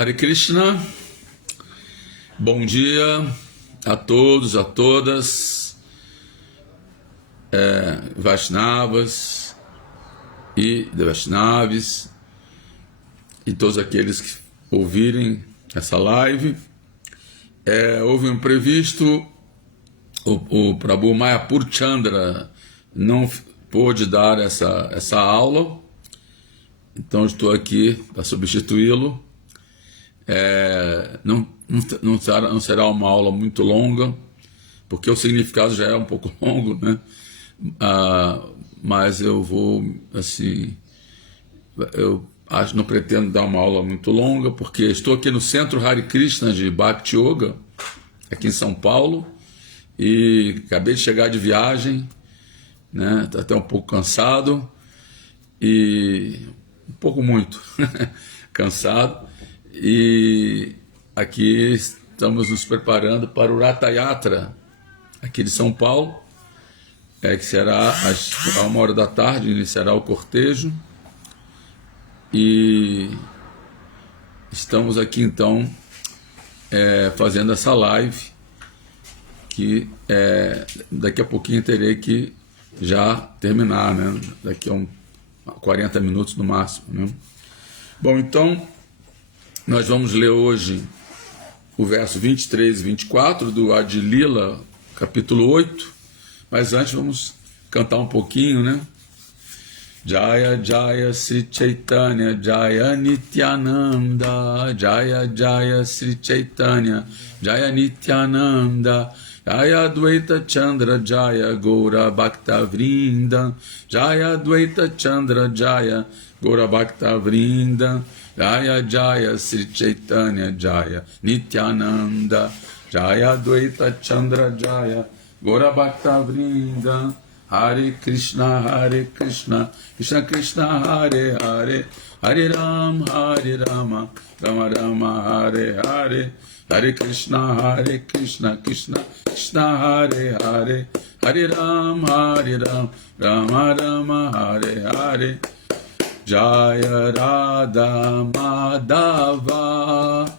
Hare Krishna, bom dia a todos, a todas, Vaishnavas e Vaishnavis e todos aqueles que ouvirem essa live. Houve um imprevisto, o Prabhu Mayapur Chandra não pôde dar essa aula, então estou aqui para substituí-lo. Não será uma aula muito longa, porque o significado já é um pouco longo, né? Mas eu vou, assim, não pretendo dar uma aula muito longa, porque estou aqui no Centro Hare Krishna de Bhakti Yoga, aqui em São Paulo, e acabei de chegar de viagem, né? Estou até um pouco cansado, e um pouco muito cansado. E aqui estamos nos preparando para o Ratha Yatra, aqui de São Paulo, que será às 1h da tarde, iniciará o cortejo. E estamos aqui então fazendo essa live, que daqui a pouquinho terei que já terminar, né? Daqui a 40 minutos no máximo, né? Bom, então nós vamos ler hoje o verso 23 e 24 do Adi Lila, capítulo 8, mas antes vamos cantar um pouquinho, né? Jaya Jaya Sri Chaitanya Jaya Nityananda, Jaya Jaya Sri Chaitanya Jaya Nityananda, Jaya Advaita Chandra Jaya Gaura Bhakta Vrinda, Jaya Advaita Chandra Jaya Gaura Bhakta Vrinda, Jaya Jaya Sri Chaitanya Jaya Nityananda, Jaya Advaita Chandra Jaya Gaura Bhakta Vrinda. Hare Krishna, Krishna Krishna, Hare Hare, Hare Rama, Rama Rama, Hare Hare, Hare Krishna, Krishna Krishna, Hare Hare, Hare Rama, Rama Rama, Hare Hare. Jaya Radha Madhava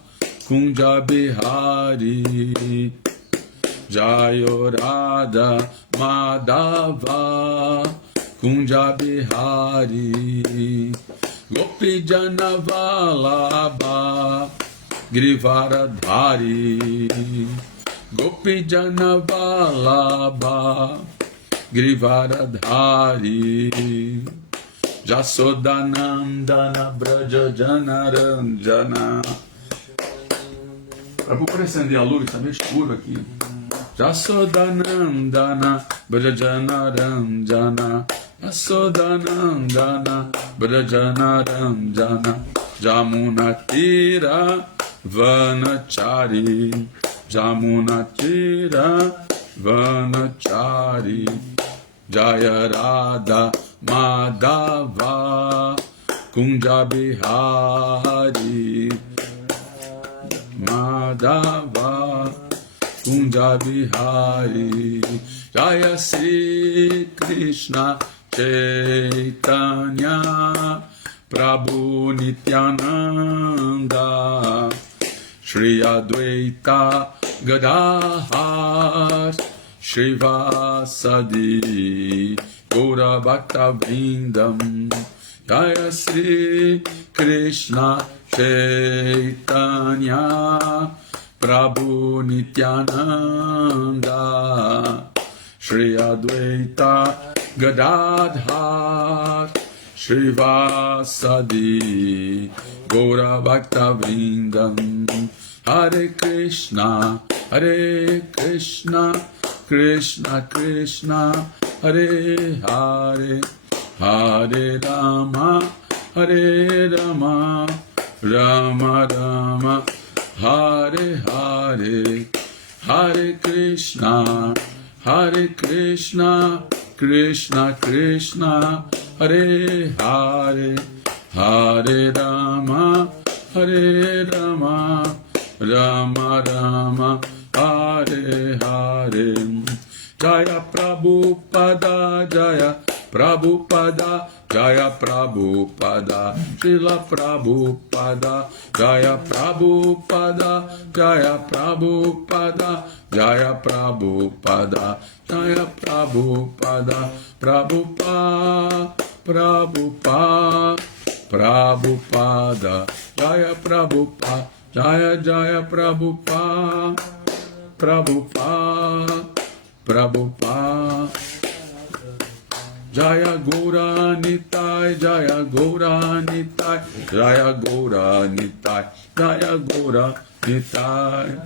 Kunja Bihari, Jaya Radha Madhava Kunja Bihari, Gopi Jana Vallabha Grivaradhari, Gopi Jana Vallabha Grivaradhari, Jasodanandana Braja Janaranjana. Vou acender a luz, está meio escuro aqui. Jasodanandana Braja Janaranjana, Jasodanandana Braja Janaranjana, Jamuna Tira Vanachari, Jamuna Tira Vanachari, Jaya Radha Madhava Kunja Bihari, Madhava Kunja Bihari, Jaya Sri Krishna Chaitanya Prabhu Nityananda, Shri Advaita Gadadhar Shrivasadi Gaura Bhakta Vrindam, Jaya Sri Krishna Chaitanya Prabhu Nityananda, Shri Advaita Gadadhar Shrivasadi Gaura Bhakta Vrindam. Hare Krishna, Krishna Krishna, Hare Hare, Hare Rama, Rama Rama, Hare Hare, Hare Krishna, Krishna Krishna, Hare Hare, Hare Rama, Rama Rama, Hare Hare. Jaya Prabhupada Jaya, Prabhupada, Jaya Prabhupada, Srila Prabhupada, Jaya Prabhupada, Jaya Prabhupada, Jaya Prabhupada, Jaya Prabhupada, Prabhupada, Prabhupada, Prabhupada, Jaya Prabhupada, Jaya Jaya Prabhupada, Prabhupada, Prabhupada. Jaya Gaura Nitai, Jaya Gaura Nitai, Jaya Gaura Nitai, Jaya Gaura Nitai.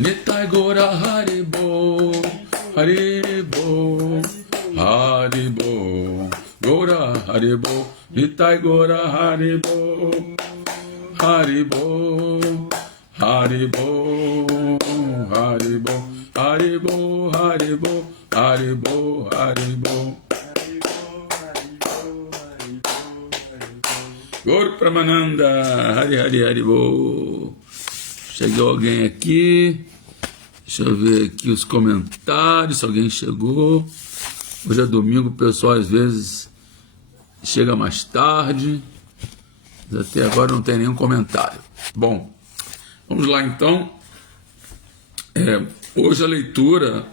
Nitai Gaura Haribo, Haribo, Haribo, Gaura Haribo, Nitai Gaura Haribo, Haribo, Haribo, Haribo, Haribo, Haribo, Haribo, Haribo. Gaur Pramananda, Hari Hari Haribo. Chegou alguém aqui? Deixa eu ver aqui os comentários, se alguém chegou. Hoje é domingo, o pessoal às vezes chega mais tarde. Mas até agora não tem nenhum comentário. Bom, vamos lá então. Hoje a leitura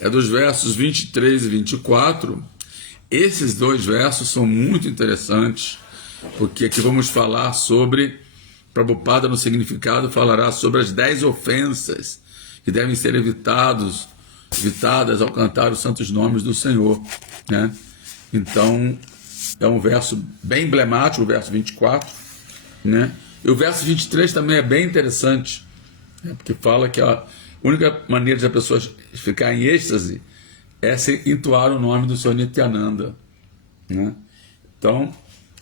é dos versos 23 e 24. Esses dois versos são muito interessantes, porque aqui vamos falar sobre, Prabhupada no significado falará sobre as 10 ofensas que devem ser evitadas ao cantar os santos nomes do Senhor, né? Então, é um verso bem emblemático, o verso 24, né? E o verso 23 também é bem interessante, né? Porque fala que a única maneira de a pessoa ficar em êxtase é se entoar o nome do Senhor Nityananda, né? Então,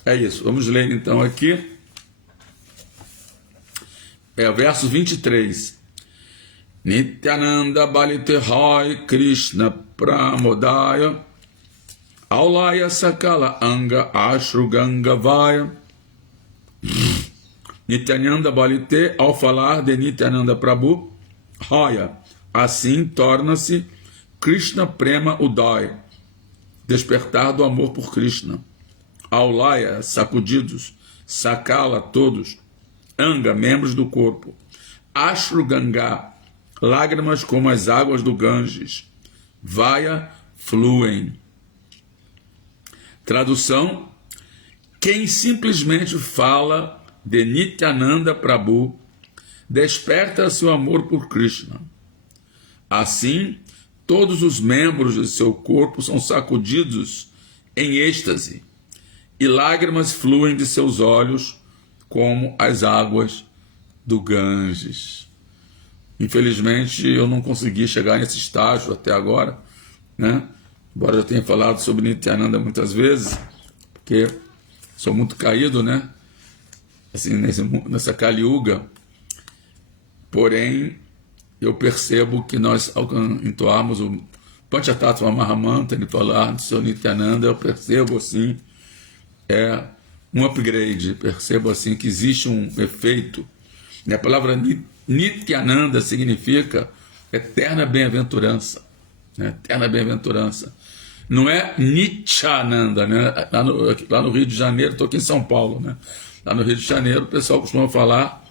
é isso. Vamos ler então aqui. O verso 23. Nityananda Balitehai Krishna Pramodaya Aulaya Sakala Anga Ashru Gangavaya. Nityananda Balite, ao falar de Nityananda Prabhu, Raya, assim torna-se Krishna Prema Udaya, despertar do amor por Krishna. Aulaya, sacudidos, Sakala, todos, Anga, membros do corpo, Ashru Ganga, lágrimas como as águas do Ganges, Vaya, fluem. Tradução: quem simplesmente fala de Nityananda Prabhu desperta seu amor por Krishna. Assim, todos os membros de seu corpo são sacudidos em êxtase, e lágrimas fluem de seus olhos como as águas do Ganges. Infelizmente, eu não consegui chegar nesse estágio até agora, né? Embora eu tenha falado sobre Nityananda muitas vezes, porque sou muito caído, né? Assim, nessa Kali Yuga. Porém, eu percebo que nós, ao entoarmos o Panchatattva Mahamantra, ele falar do Senhor Nityananda, eu percebo assim, um upgrade, percebo assim que existe um efeito. A palavra Nityananda significa eterna bem-aventurança, né? Eterna bem-aventurança. Não é Nityananda, né? Lá no Rio de Janeiro, estou aqui em São Paulo, né? Lá no Rio de Janeiro o pessoal costuma falar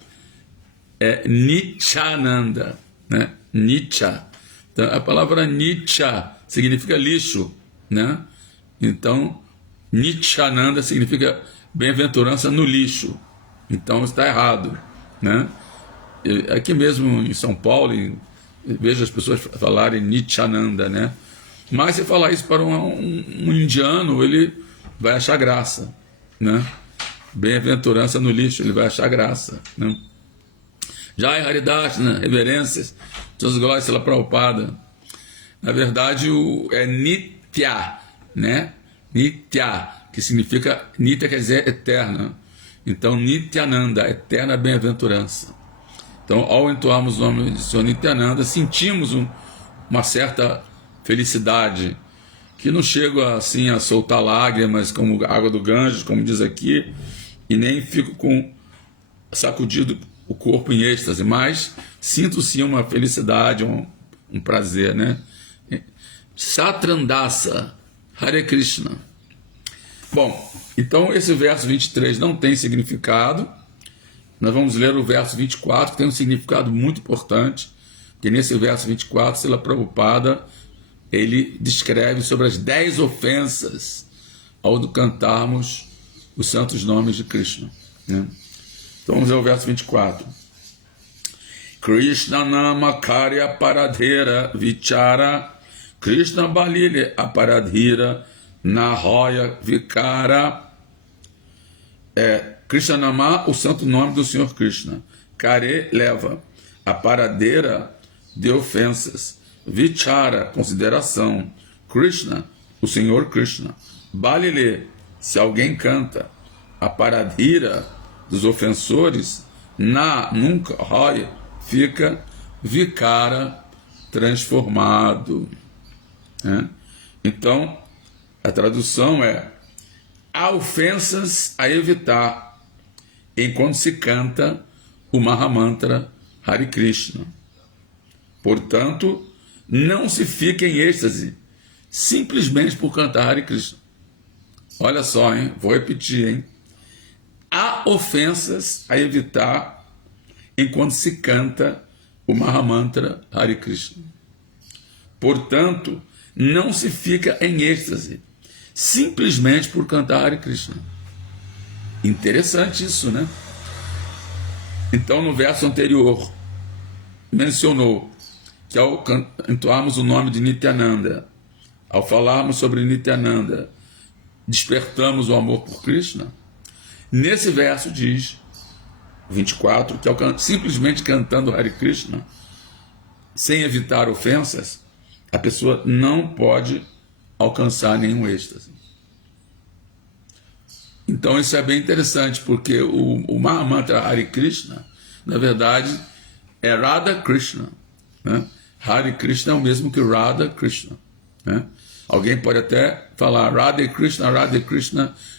Nityananda, né? Nitya. Então, a palavra Nitya significa lixo, né? Então, Nityananda significa bem-aventurança no lixo. Então está errado, né? Aqui mesmo em São Paulo, vejo as pessoas falarem Nityananda, né? Mas se falar isso para um indiano, ele vai achar graça, né? Bem-aventurança no lixo, ele vai achar graça, né? Jai Haridashna, reverências, todas as glórias pela Prabhupada. Na verdade, é Nitya, né? Nitya, que significa, Nitya quer dizer eterna. Então, Nityananda, eterna bem-aventurança. Então, ao entoarmos o nome de Senhor Nityananda, sentimos uma certa felicidade, que não chega assim a soltar lágrimas como a água do Ganges, como diz aqui, e nem fico sacudido o corpo em êxtase, mas sinto sim uma felicidade, um prazer, né? Satrandasa, Hare Krishna. Bom, então esse verso 23 não tem significado. Nós vamos ler o verso 24, que tem um significado muito importante, porque nesse verso 24, Srila Prabhupada, ele descreve sobre as 10 ofensas ao cantarmos os santos nomes de Krishna, né? Então vamos ver o verso 24. Krishna nama karya paradhira vichara, Krishna balile aparadhira nahoya vikara. Krishna nama, o santo nome do Senhor Krishna. Kare, leva. Aparadhira, de ofensas. Vichara, consideração. Krishna, o Senhor Krishna. Balile, se alguém canta. Aparadhira, dos ofensores, nunca, roya, fica vikara, transformado. Então, a tradução é: há ofensas a evitar enquanto se canta o Mahamantra Hare Krishna. Portanto, não se fique em êxtase simplesmente por cantar Hare Krishna. Olha só, hein? Vou repetir, hein? Há ofensas a evitar enquanto se canta o Mahamantra Hare Krishna. Portanto, não se fica em êxtase simplesmente por cantar Hare Krishna. Interessante isso, né? Então, no verso anterior, mencionou que ao entoarmos o nome de Nityananda, ao falarmos sobre Nityananda, despertamos o amor por Krishna. Nesse verso diz, 24, que simplesmente cantando Hare Krishna, sem evitar ofensas, a pessoa não pode alcançar nenhum êxtase. Então isso é bem interessante, porque o Mahamantra Hare Krishna, na verdade, é Radha Krishna, né? Hare Krishna é o mesmo que Radha Krishna, né? Alguém pode até falar Radha Krishna,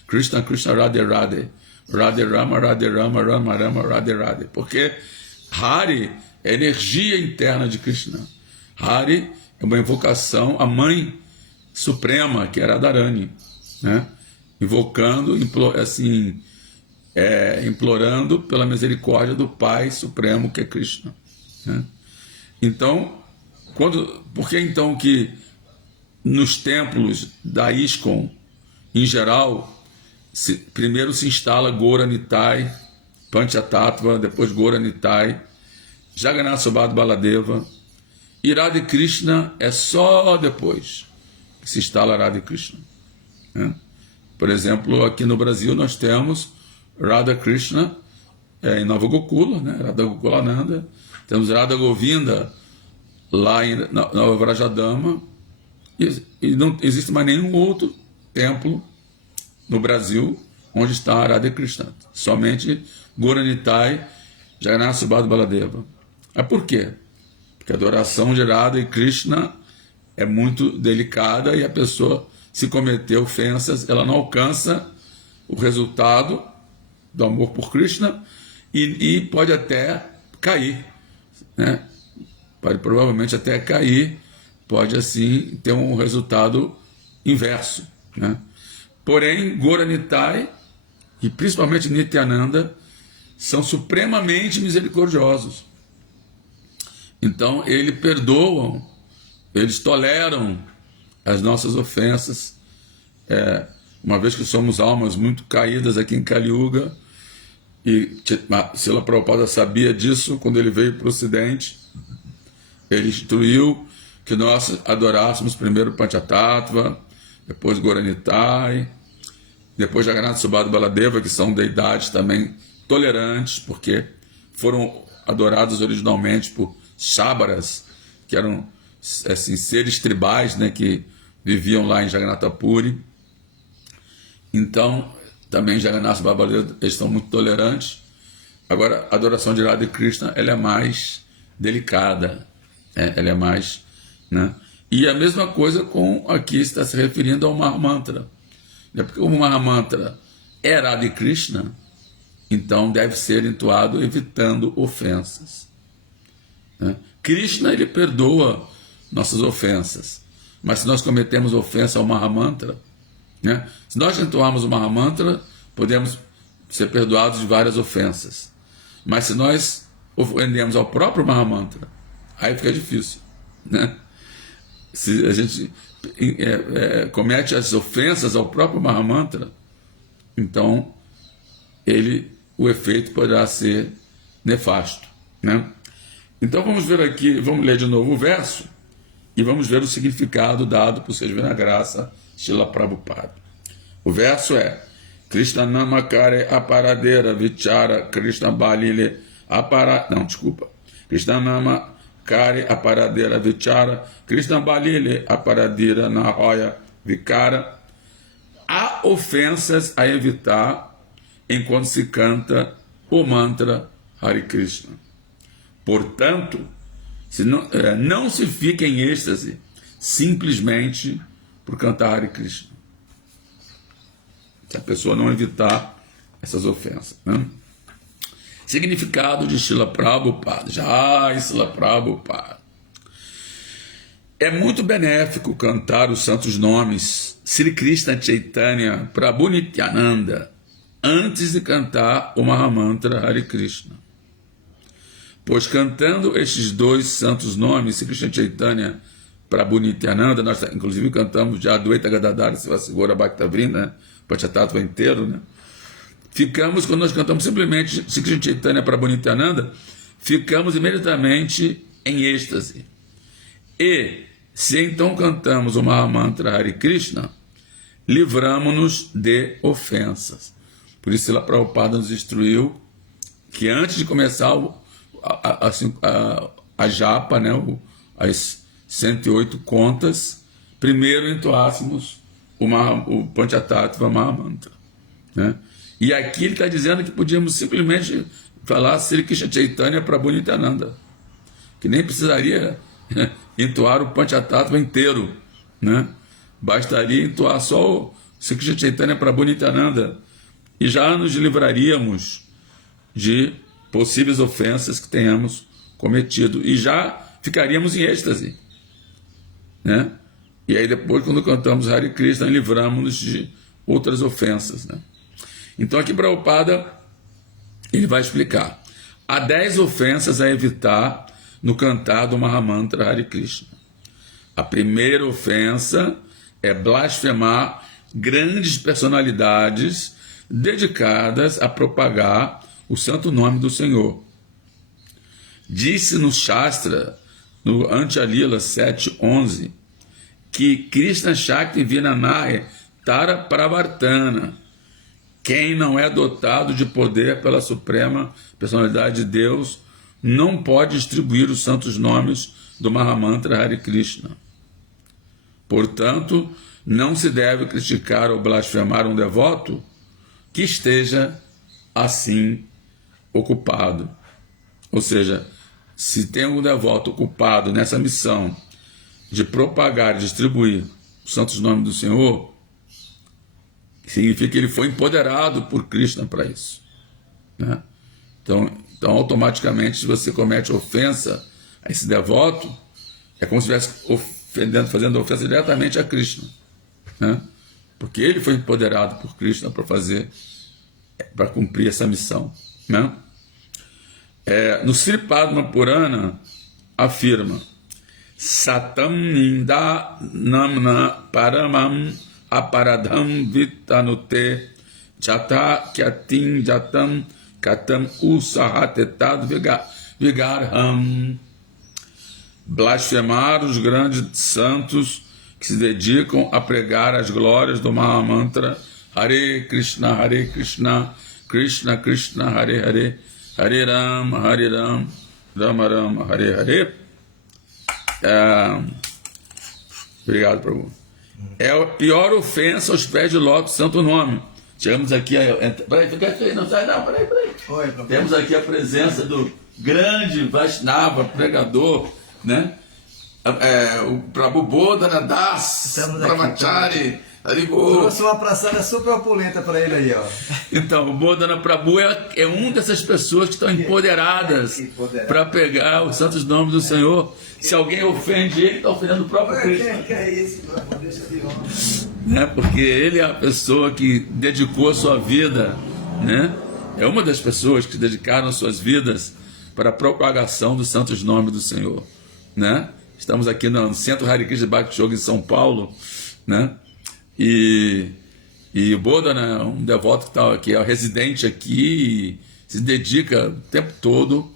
Krishna Krishna, Radhe Radhe, Radhe Rama, Rama Rama, Radhe Radhe, porque Hare é a energia interna de Krishna. Hare é uma invocação à mãe suprema, que era Radharani, né? Invocando, implorando pela misericórdia do Pai Supremo, que é Krishna, né? Então, por que então que nos templos da ISKCON, em geral, primeiro se instala Gaura Nitai, Panchatattva, depois Gaura Nitai, Jagannath Subhadra Baladeva, e Radha Krishna é só depois que se instala Radha Krishna, né? Por exemplo, aqui no Brasil nós temos Radha Krishna em Nova Gokula, né? Radha Gokulananda, temos Radha Govinda lá em Nova Vrajadama, e não existe mais nenhum outro templo no Brasil onde está Radha Krishna, somente Gaura Nitai, Jagannath Subhadra Baladeva. Mas por quê? Porque a adoração de Radha e Krishna é muito delicada, e a pessoa, se cometer ofensas, ela não alcança o resultado do amor por Krishna, e pode até cair, né? Pode provavelmente até cair, pode assim ter um resultado inverso, né? Porém, Gaura Nitai e principalmente Nityananda são supremamente misericordiosos. Então, eles perdoam, eles toleram as nossas ofensas, uma vez que somos almas muito caídas aqui em Kali Yuga, e Srila Prabhupada sabia disso quando ele veio para o Ocidente. Ele instruiu que nós adorássemos primeiro Panchatattva, depois Gaura Nitai, depois Jagannath Subhadra Baladeva, que são deidades também tolerantes, porque foram adorados originalmente por Shabaras, que eram assim, seres tribais, né, que viviam lá em Jagannath Puri. Então, também Jagannath Babaleva, eles são muito tolerantes. Agora, a adoração de Radha Krishna, ela é mais delicada, né? Ela é mais, né? E a mesma coisa com aqui está se referindo ao Mahamantra, né? Porque o Mahamantra é Radha Krishna, então deve ser entoado evitando ofensas, né? Krishna, ele perdoa nossas ofensas, mas se nós cometemos ofensa ao Mahamantra, né? Se nós entoarmos o Mahamantra, podemos ser perdoados de várias ofensas, mas se nós ofendemos ao próprio Mahamantra, aí fica difícil, né? Se a gente comete as ofensas ao próprio Mahamantra, então o efeito poderá ser nefasto, né? Então vamos ver aqui, vamos ler de novo o verso e vamos ver o significado dado por Seja Divina Graça Srila Prabhupada. O verso é: Krishna Namakare Aparadera Vichara Krishna Balile Krishna Namakare Aparadera Vichara Krishna Balile Aparadera Nahoya Vikara. Há ofensas a evitar enquanto se canta o mantra Hare Krishna. Portanto, não se fica em êxtase simplesmente por cantar Hare Krishna, se a pessoa não evitar essas ofensas, né? Significado de Srila Prabhupada. Srila Prabhupada. É muito benéfico cantar os santos nomes Sri Krishna Chaitanya Prabhu Nityananda antes de cantar o Mahamantra Hare Krishna, pois cantando estes dois santos nomes, Sri Krishna Chaitanya Prabhu Nityananda, nós inclusive cantamos já Advaita Gadadhara Sivasagora Bhaktavrinda, né? Panchatattva inteiro, né? Ficamos, quando nós cantamos simplesmente Sri Krishna Chaitanya Prabhu Nityananda, ficamos imediatamente em êxtase. E se então cantamos o Mahamantra Hare Krishna, livramos-nos de ofensas. Por isso, Srila Prabhupada nos instruiu que antes de começar a japa, né, as 108 contas, primeiro entoássemos o Panchatattva Mahamantra, né? E aqui ele está dizendo que podíamos simplesmente falar Sri Krishna Chaitanya Prabhu Nityananda, que nem precisaria entoar o Panchatattva inteiro, né? Bastaria entoar só o Sri Krishna Chaitanya Prabhu Nityananda e já nos livraríamos de possíveis ofensas que tenhamos cometido e já ficaríamos em êxtase, né? E aí depois, quando cantamos Hare Krishna, livramos-nos de outras ofensas, né? Então aqui Prabhupada ele vai explicar: há 10 ofensas a evitar no cantar do Mahamantra Hare Krishna. A primeira ofensa é blasfemar grandes personalidades dedicadas a propagar o santo nome do Senhor. Disse no Shastra, no Antya-lila 7.11, que Krishna Shakti Vinanaye Tara Pravartana, quem não é dotado de poder pela suprema personalidade de Deus, não pode distribuir os santos nomes do Mahamantra Hare Krishna. Portanto, não se deve criticar ou blasfemar um devoto que esteja assim ocupado. Ou seja, se tem um devoto ocupado nessa missão de propagar e distribuir os santos nomes do Senhor, significa que ele foi empoderado por Krishna para isso, né? Então, automaticamente, se você comete ofensa a esse devoto, é como se estivesse fazendo ofensa diretamente a Krishna, né? Porque ele foi empoderado por Krishna para cumprir essa missão, né? No Sri Padma Purana afirma: Satam Ninda Namna Paramam Aparadham Vitanute Jata Kyatim Jatam Katam Usahatetad Vigarham. Blasfemar os grandes santos que se dedicam a pregar as glórias do Mahamantra Hare Krishna, Krishna Krishna, Hare Hare, Hare Ram, Rama Rama, Hare Hare. Obrigado, Prabhu. É a pior ofensa aos pés de lótus, santo nome. Chegamos aqui peraí, fica aqui, não sai não, peraí. Oi, temos aqui a presença do grande Vaishnava, pregador, né? O Prabhu Bodhana Das Brahmachari, Haribol. Trouxe uma praçada super opulenta para ele aí, ó. Então, o Bodhana Prabhu é um dessas pessoas que estão empoderadas para pegar os santos nomes do Senhor. Se alguém ofende ele, está ofendendo o próprio Cristo. Que é isso, mano? Deixa de honra. Né? Porque ele é a pessoa que dedicou a sua vida, né? É uma das pessoas que dedicaram suas vidas para a propagação dos santos nomes do Senhor, né? Estamos aqui no Centro Hare Krishna Bhakti Yoga em São Paulo, né? E o Bodhana é um devoto que é residente aqui e se dedica o tempo todo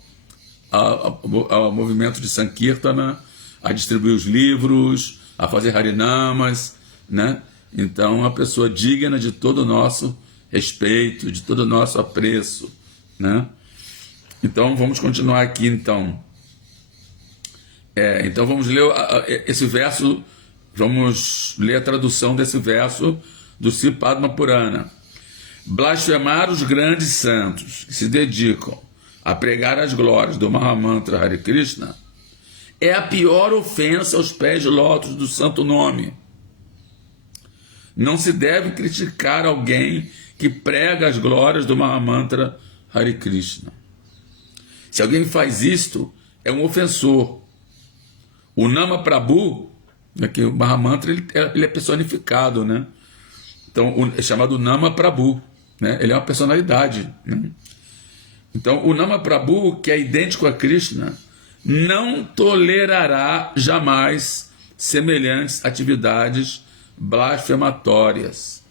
ao movimento de Sankirtana, a distribuir os livros, a fazer Harinamas, né? Então, uma pessoa digna de todo o nosso respeito, de todo o nosso apreço, né? Então, vamos continuar aqui, então. Então, vamos ler esse verso, vamos ler a tradução desse verso do Sri Padma Purana. Blasfemar os grandes santos que se dedicam a pregar as glórias do Mahamantra Hare Krishna é a pior ofensa aos pés de lótus do santo nome. Não se deve criticar alguém que prega as glórias do Mahamantra Hare Krishna. Se alguém faz isto, é um ofensor. O Nama Prabhu, aqui o Mahamantra, ele é personificado, né? Então, é chamado Nama Prabhu, né? Ele é uma personalidade, né? Então, o Nama Prabhu, que é idêntico a Krishna, não tolerará jamais semelhantes atividades blasfematórias,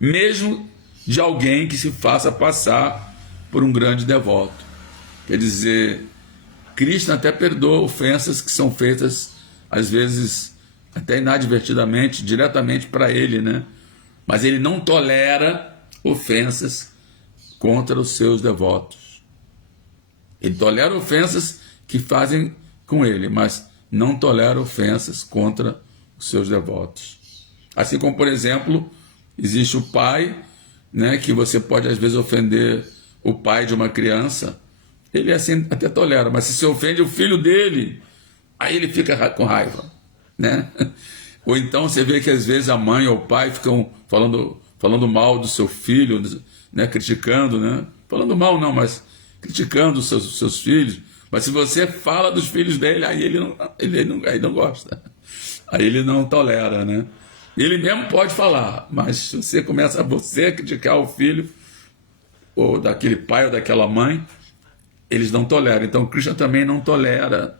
mesmo de alguém que se faça passar por um grande devoto. Quer dizer, Krishna até perdoa ofensas que são feitas, às vezes, até inadvertidamente, diretamente para ele, né? Mas ele não tolera ofensas contra os seus devotos. Ele tolera ofensas que fazem com ele, mas não tolera ofensas contra os seus devotos. Assim como, por exemplo, existe o pai, né, que você pode às vezes ofender o pai de uma criança, ele assim até tolera, mas se você ofende o filho dele, aí ele fica com raiva, né? Ou então você vê que às vezes a mãe ou o pai ficam falando mal do seu filho, né, criticando, né? Falando mal não, mas criticando os seus filhos. Mas se você fala dos filhos dele, aí ele não gosta. Aí ele não tolera, né? Ele mesmo pode falar, mas se você começa a criticar o filho, ou daquele pai ou daquela mãe, eles não toleram. Então Krishna também não tolera.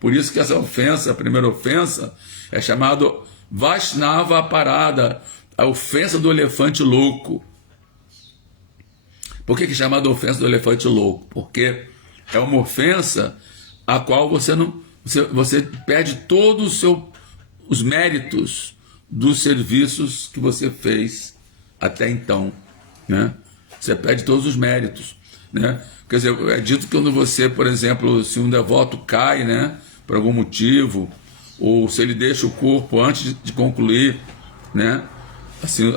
Por isso que essa ofensa, a primeira ofensa, é chamado Vaishnava Aparada, a ofensa do elefante louco. Por que é chamada ofensa do elefante louco? Porque é uma ofensa a qual você perde todos os méritos dos serviços que você fez até então, né? Você perde todos os méritos, né? Quer dizer, é dito que quando você, por exemplo, se um devoto cai, né, por algum motivo, ou se ele deixa o corpo antes de concluir, né, assim,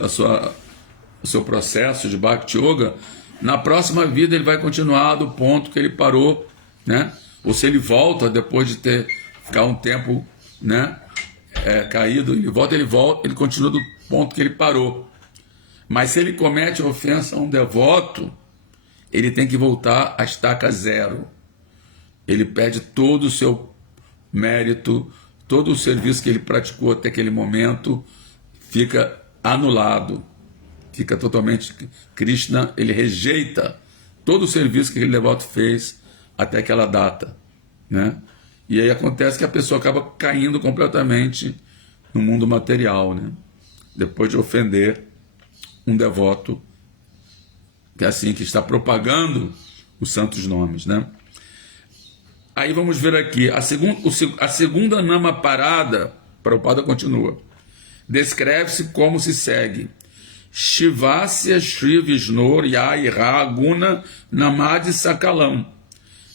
o seu processo de Bhakti Yoga, na próxima vida ele vai continuar do ponto que ele parou, né? Ou se ele volta depois de ficar um tempo, né, caído, ele continua do ponto que ele parou. Mas se ele comete ofensa a um devoto, ele tem que voltar à estaca zero. Ele perde todo o seu mérito, todo o serviço que ele praticou até aquele momento fica anulado, fica totalmente. Krishna, ele rejeita todo o serviço que aquele devoto fez até aquela data, né? E aí acontece que a pessoa acaba caindo completamente no mundo material, né? Depois de ofender um devoto que está propagando os santos nomes, né? Aí vamos ver aqui, a segunda nama parada, Prabhupada continua, descreve-se como se segue: Shivasya Shri Vishnor Yai Ra Guna Namadi Sakalam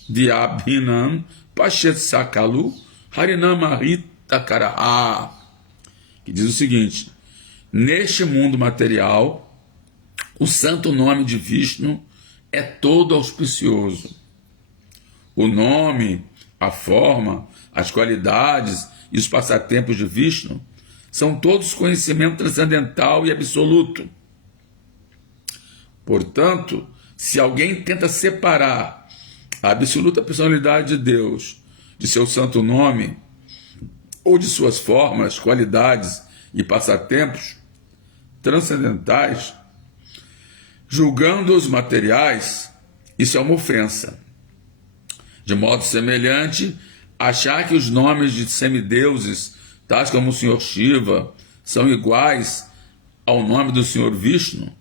Vyabhinam Pashet Sakalu Harinamahita Karaha, que diz o seguinte: neste mundo material, o santo nome de Vishnu é todo auspicioso. O nome, a forma, as qualidades e os passatempos de Vishnu são todos conhecimento transcendental e absoluto. Portanto, se alguém tenta separar a absoluta personalidade de Deus de seu santo nome, ou de suas formas, qualidades e passatempos transcendentais, julgando-os materiais, isso é uma ofensa. De modo semelhante, achar que os nomes de semideuses, tais como o Senhor Shiva, são iguais ao nome do Senhor Vishnu,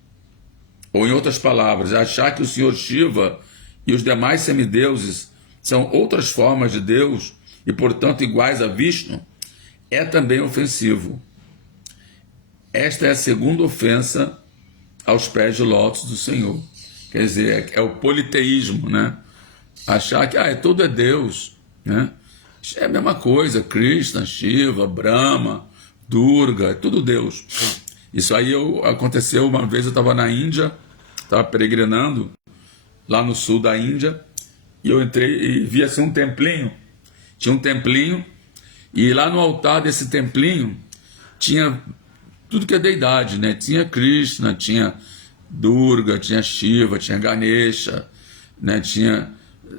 ou em outras palavras, achar que o Senhor Shiva e os demais semideuses são outras formas de Deus e, portanto, iguais a Vishnu, é também ofensivo. Esta é a segunda ofensa aos pés de lótus do Senhor. Quer dizer, é o politeísmo, né? Achar que tudo é Deus, né? É a mesma coisa, Krishna, Shiva, Brahma, Durga, é tudo Deus. Isso aí aconteceu uma vez, eu estava na Índia, estava peregrinando lá no sul da Índia, e eu entrei e vi assim um templinho. Tinha um templinho, e lá no altar desse templinho tinha tudo que é deidade, né? Tinha Krishna, tinha Durga, tinha Shiva, tinha Ganesha, né? Tinha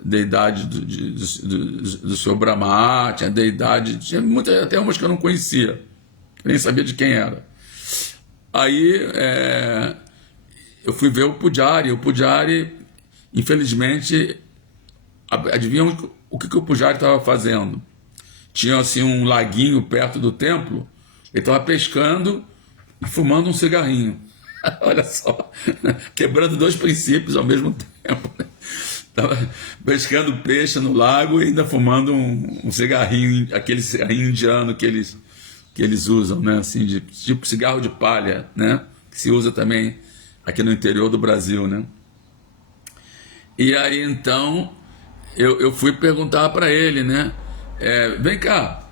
deidade do Senhor Brahma, tinha deidade, tinha muitas, até umas que eu não conhecia, nem sabia de quem era. Aí eu fui ver o Pujari, infelizmente, adivinham o que o Pujari estava fazendo? Tinha assim um laguinho perto do templo, ele estava pescando e fumando um cigarrinho. Olha só, quebrando dois princípios ao mesmo tempo. Estava pescando peixe no lago e ainda fumando um cigarrinho, aquele cigarrinho indiano que eles usam, né? Assim, tipo cigarro de palha, né? Que se usa também aqui no interior do Brasil, né? E aí então eu fui perguntar para ele, né? Vem cá,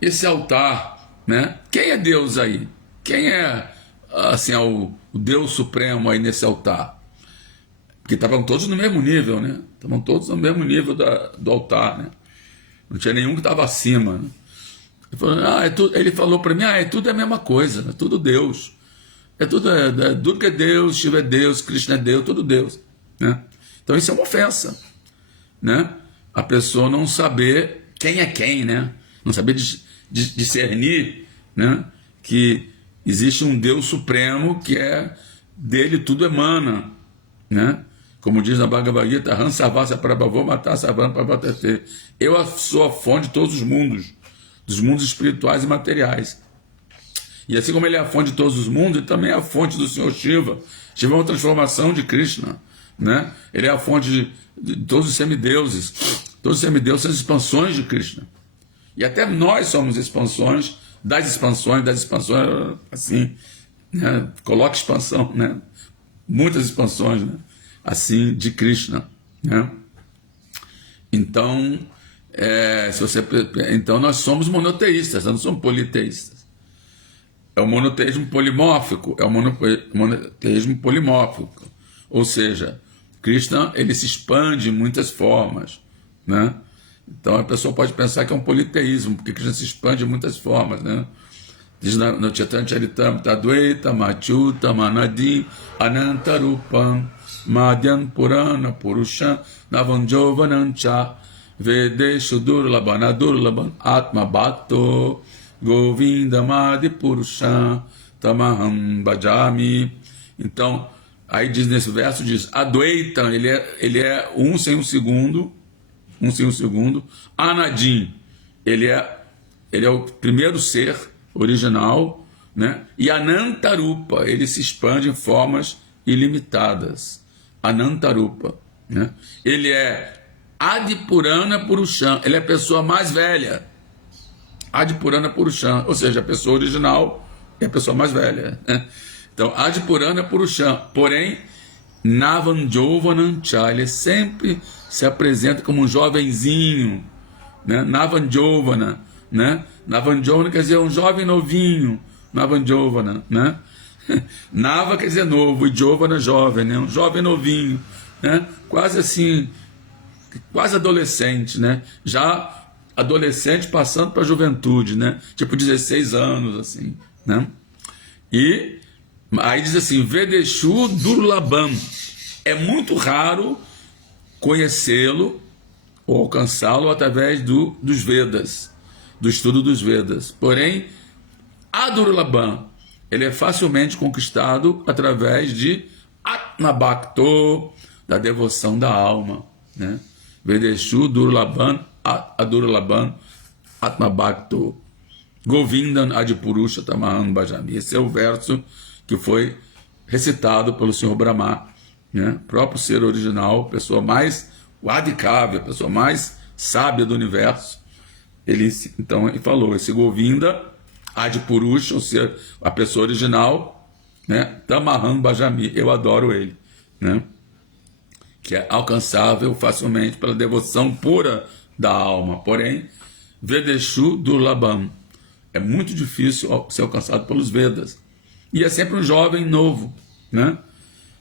esse altar, né? Quem é Deus aí? Quem é assim o Deus Supremo aí nesse altar? Porque estavam todos no mesmo nível, né? Estavam todos no mesmo nível do altar, né? Não tinha nenhum que estava acima, né? Ele falou para mim, tudo é a mesma coisa, é tudo Deus. Tudo que é Deus, Shiva é Deus, Krishna é Deus, tudo Deus, né? Então isso é uma ofensa, né? A pessoa não saber quem é quem, né? Não saber discernir, né? Que existe um Deus Supremo que dele tudo emana, né? Como diz na Bhagavad Gita, Hansavasa Prabhavô Matar Savam Prabhatate. Eu sou a fonte de todos os mundos, dos mundos espirituais e materiais. E assim como ele é a fonte de todos os mundos, ele também é a fonte do Senhor Shiva. Shiva é uma transformação de Krishna, né? Ele é a fonte de todos os semideuses. Todos os semideuses são expansões de Krishna. E até nós somos expansões, assim, né? Coloca expansão, né? Muitas expansões, né? Assim, de Krishna, né? Então, então nós somos monoteístas, nós não somos politeístas. É o monoteísmo polimórfico, ou seja, Krishna ele se expande em muitas formas, né? Então a pessoa pode pensar que é um politeísmo, porque Krishna se expande em muitas formas, né? Diz no Chaitanya Charitamrita, Advaita, Machyuta, Manadim, Anantarupam, Madhyan Purana, Purusham, Navanjovanancha, Vedeshu Durlaban, Durlaban, Atma Bhatto, Govinda Madi Purusham, Tamaham Bhajami. Então, aí diz nesse verso, diz, Advaita, ele é um sem um segundo, Anadim, ele é o primeiro ser original, né? E Anantarupa, ele se expande em formas ilimitadas. Anantarupa, né? Ele é Adipurana Purusham, ele é a pessoa mais velha. Adipurana Purusham, ou seja, a pessoa original é a pessoa mais velha, né? Então, Adipurana Purusham, porém, Navanjovanancha, ele sempre se apresenta como um jovenzinho, né? Navanjovana, né? Navanjovana quer dizer um jovem novinho, Navanjovana, né? Nava quer dizer novo, e Jovana jovem, né? Um jovem novinho, né? Quase assim, quase adolescente, né? Já adolescente passando para a juventude, né? Tipo 16 anos, assim, né? E aí diz assim, Vedeshu Durlabam, é muito raro conhecê-lo ou alcançá-lo através dos Vedas, do estudo dos Vedas. Porém, a Durlabam, ele é facilmente conquistado através de Atmabhakto, da devoção da alma, né? Vedeshu Durlabam, Adurlabam, Atmabhakto, Govindan Adipurusha Tamaham Bhajami. Esse é o verso que foi recitado pelo Senhor Brahma, né? Próprio ser original, pessoa mais Adhikavya, a pessoa mais sábia do universo. Ele falou, esse Govinda Adipurusha, ou seja, a pessoa original, né? Tamaham Bhajami, eu adoro ele, né? Que é alcançável facilmente pela devoção pura da alma. Porém, Vedeshu Durlabam, é muito difícil ser alcançado pelos Vedas. E é sempre um jovem novo, né?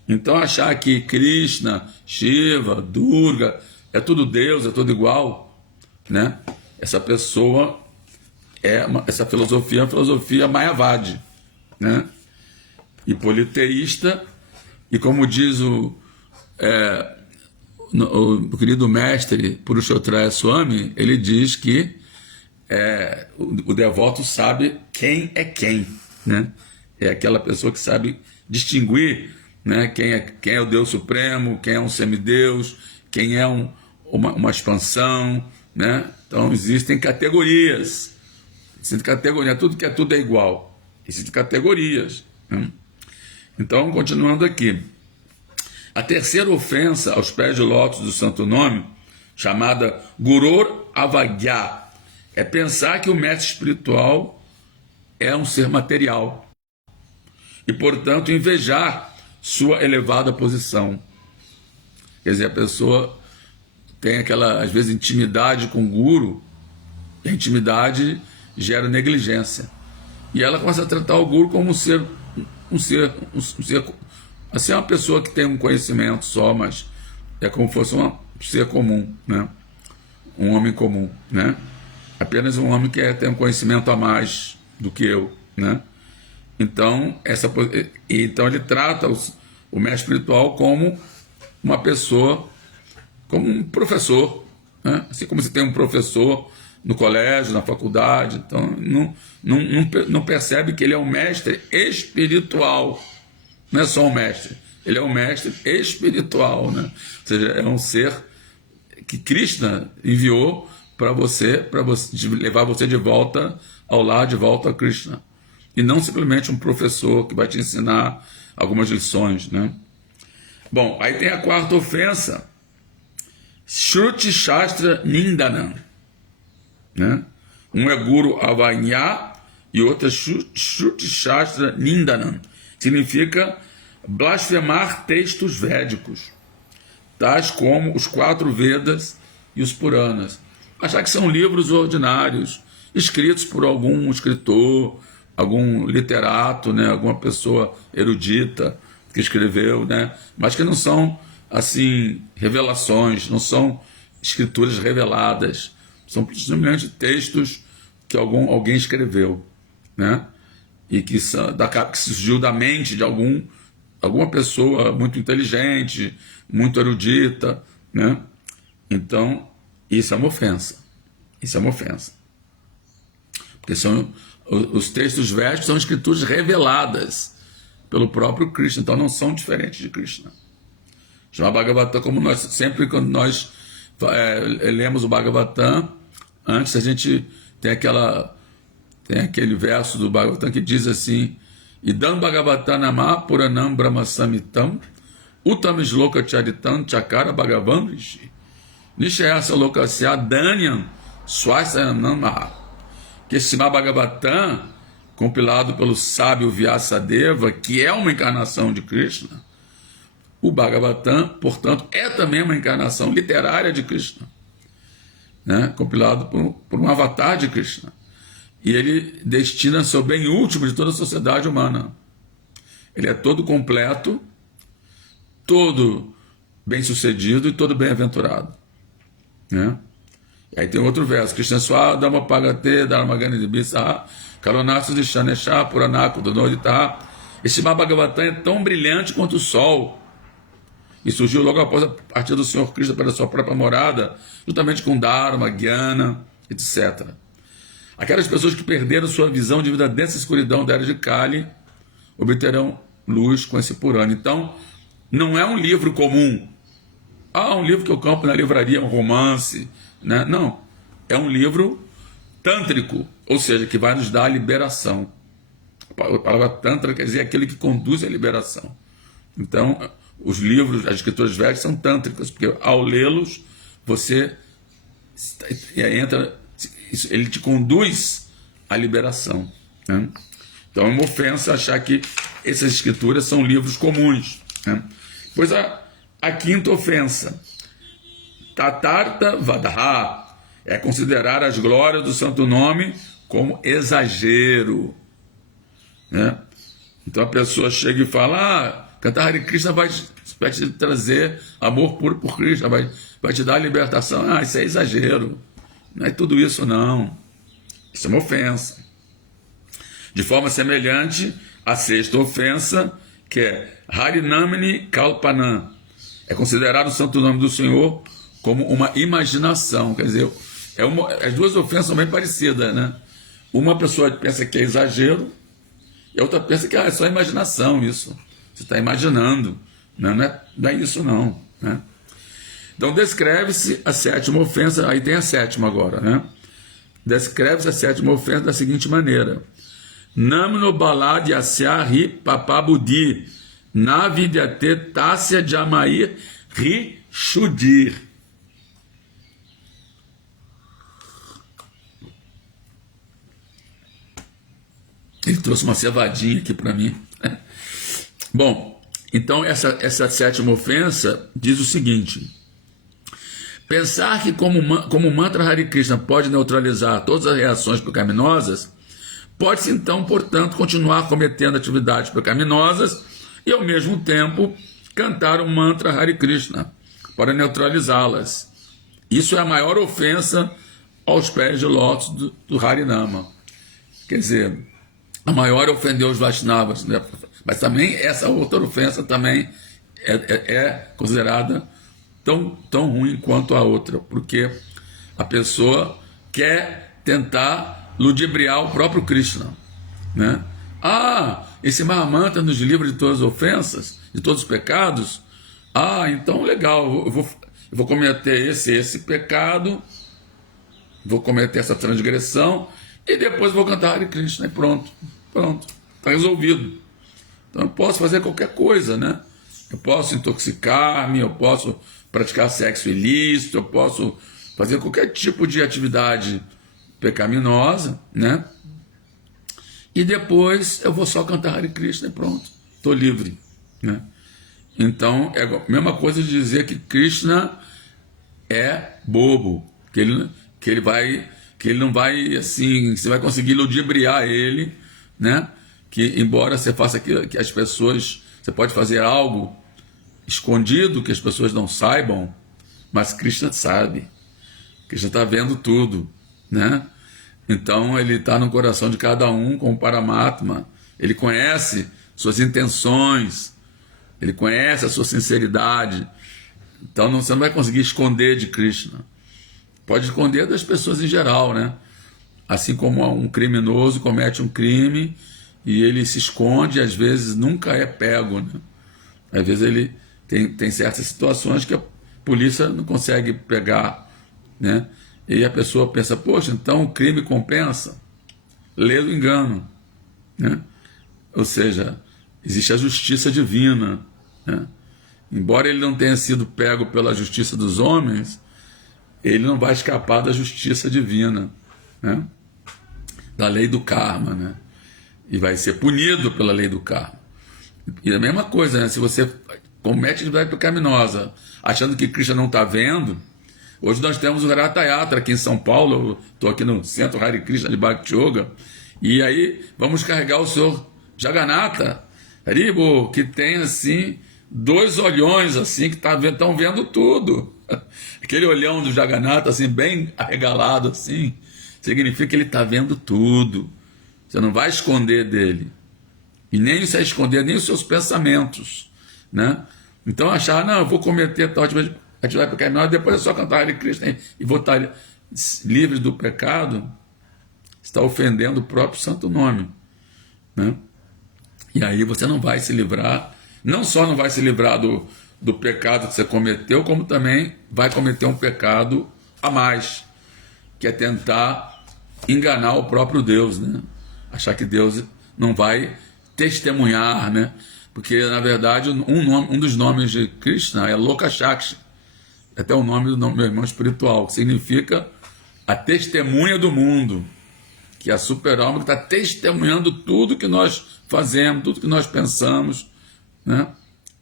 Então achar que Krishna, Shiva, Durga, é tudo Deus, é tudo igual, né? Essa pessoa, essa filosofia é uma filosofia Mayavadi, né? E politeísta, e como diz o querido mestre Purushottaya Swami, ele diz que o devoto sabe quem é quem, né? É aquela pessoa que sabe distinguir, né? Quem é o Deus Supremo, quem é um semideus, quem é uma expansão, né? Então existem categorias, tudo é igual, existem categorias, né? Então, continuando aqui, a terceira ofensa aos pés de lótus do Santo Nome, chamada Gurur Avagya, é pensar que o mestre espiritual é um ser material e, portanto, invejar sua elevada posição. Quer dizer, a pessoa tem aquela, às vezes, intimidade com o guru, e a intimidade gera negligência. E ela começa a tratar o guru como um ser assim, uma pessoa que tem um conhecimento só, mas é como se fosse um ser comum, né? Um homem comum, né? Apenas um homem que tem um conhecimento a mais do que eu, né? Então, ele trata o mestre espiritual como uma pessoa, como um professor, né? Assim como você tem um professor no colégio, na faculdade, então não percebe que ele é um mestre espiritual, não é só um mestre, ele é um mestre espiritual, né? Ou seja, é um ser que Krishna enviou para levar você de volta ao lar, de volta a Krishna, e não simplesmente um professor que vai te ensinar algumas lições, né? Bom, aí tem a quarta ofensa, Shruti Shastra Nindanam, né? Um é Guru Avanya e outro é Shruti Shastra Nindanam. Significa blasfemar textos védicos, tais como os 4 Vedas e os Puranas. Achar que são livros ordinários, escritos por algum escritor, algum literato, né? Alguma pessoa erudita que escreveu, né? Mas que não são, assim, revelações, não são escrituras reveladas, são simplesmente textos que alguém escreveu, né? E que surgiu da mente de alguma pessoa muito inteligente, muito erudita, né? Então, isso é uma ofensa. Isso é uma ofensa. Porque os textos védicos são escrituras reveladas pelo próprio Krishna, então não são diferentes de Krishna. Chama Bhagavatam, como nós, sempre quando nós lemos o Bhagavatam, antes a gente tem aquele verso do Bhagavatam que diz assim: Idam Bhagavatam Nama Puranam Brahma Samitam Uttam Shloka Charitam Chakara Bhagavan Rishi Nishayasa Lokasya Dhanyam Swasayanam Maha. Que esse Bhagavatam, compilado pelo sábio Vyasadeva, que é uma encarnação de Krishna, o Bhagavatam, portanto, é também uma encarnação literária de Krishna, né? Compilado por um avatar de Krishna. E ele destina-se ao bem último de toda a sociedade humana. Ele é todo completo, todo bem-sucedido e todo bem-aventurado, né? Aí tem outro verso, Krishna Swa, Dhamma Pagate, Dharma Gani de Bisa, Karunatsu de Shanesha, Puranaku, do Nodita. Esse Bhagavatam é tão brilhante quanto o sol. E surgiu logo após a partida do Senhor Krishna para a sua própria morada, juntamente com Dharma, Jnana, etc. Aquelas pessoas que perderam sua visão devido à densa escuridão da era de Kali obterão luz com esse Purana. Então, não é um livro comum. Um livro que eu compro na livraria, um romance, né? Não. É um livro tântrico, ou seja, que vai nos dar a liberação. A palavra tantra quer dizer aquele que conduz à liberação. Então, os livros, as escrituras védicas são tântricas, porque ao lê-los, você entra, ele te conduz à liberação, né? Então é uma ofensa achar que essas escrituras são livros comuns, né? Pois a quinta ofensa, Tatartha Vadaha, é considerar as glórias do santo nome como exagero, né? Então a pessoa chega e fala, cantar Hare Krishna vai te trazer amor puro por Krishna, vai te dar a libertação. Isso é exagero, não é tudo isso não, isso é uma ofensa. De forma semelhante, a sexta ofensa, que é Harinamini Kalpanam, é considerar o santo nome do Senhor como uma imaginação. Quer dizer, as duas ofensas são bem parecidas, né? Uma pessoa pensa que é exagero, e a outra pensa que é só imaginação isso. Você está imaginando. Não é isso não, né? Então descreve-se a sétima ofensa, aí tem a sétima agora, né? Descreve-se a sétima ofensa da seguinte maneira: Namno balad yasya ri papabudi, navidyate tasya jamair ri shudir. Ele trouxe uma cevadinha aqui para mim. Bom, então essa sétima ofensa diz o seguinte: pensar que como o mantra Hare Krishna pode neutralizar todas as reações pecaminosas, pode-se então, portanto, continuar cometendo atividades pecaminosas e ao mesmo tempo cantar o mantra Hare Krishna para neutralizá-las. Isso é a maior ofensa aos pés de lótus do Harinama. Quer dizer, a maior é ofender os Vaishnavas, né? Mas também essa outra ofensa também é considerada tão ruim quanto a outra, porque a pessoa quer tentar ludibriar o próprio Krishna, né? Esse Mahamantra nos livra de todas as ofensas, de todos os pecados. Então legal, eu vou cometer esse pecado, vou cometer essa transgressão e depois vou cantar Hare Krishna e pronto, está resolvido. Então eu posso fazer qualquer coisa, né? Eu posso intoxicar-me, eu posso praticar sexo ilícito, eu posso fazer qualquer tipo de atividade pecaminosa, né? E depois eu vou só cantar Hare Krishna e pronto, estou livre, né? Então é a mesma coisa de dizer que Krishna é bobo, que ele não vai assim, você vai conseguir ludibriar ele, né? Que embora você faça aquilo que as pessoas, você pode fazer algo escondido que as pessoas não saibam, mas Krishna sabe, Krishna está vendo tudo, né? Então ele está no coração de cada um como Paramatma, ele conhece suas intenções, ele conhece a sua sinceridade. Então você não vai conseguir esconder de Krishna. Pode esconder das pessoas em geral, né? Assim como um criminoso comete um crime e ele se esconde, às vezes nunca é pego, né? Às vezes ele tem certas situações que a polícia não consegue pegar, né? E a pessoa pensa, poxa, então o crime compensa? Lê o engano, né? Ou seja, existe a justiça divina, né? Embora ele não tenha sido pego pela justiça dos homens, ele não vai escapar da justiça divina, né? Da lei do karma, né? E vai ser punido pela lei do karma. E a mesma coisa, né? Se você comete atividade pecaminosa achando que Krishna não está vendo, hoje nós temos o Ratha Yatra aqui em São Paulo, eu estou aqui no Centro Hare Krishna de Bhakti Yoga, e aí vamos carregar o senhor Jagannatha, Haribo, que tem assim 2 olhões assim, que estão vendo tudo. Aquele olhão do Jagannatha, assim, bem arregalado, assim, significa que ele está vendo tudo. Você não vai esconder dele. E nem se esconder nem os seus pensamentos, né? Então achar, não, eu vou cometer tal atividade pecaminosa, depois é só cantar Hare Krishna e vou estar livre do pecado, está ofendendo o próprio santo nome, né? E aí você não vai se livrar, não só não vai se livrar do pecado que você cometeu, como também vai cometer um pecado a mais, que é tentar enganar o próprio Deus, né? Achar que Deus não vai testemunhar, né? Porque, na verdade, um dos nomes de Krishna é Lokashakshi, até o nome do meu irmão espiritual, que significa a testemunha do mundo, que é a super-alma que está testemunhando tudo que nós fazemos, tudo que nós pensamos, né?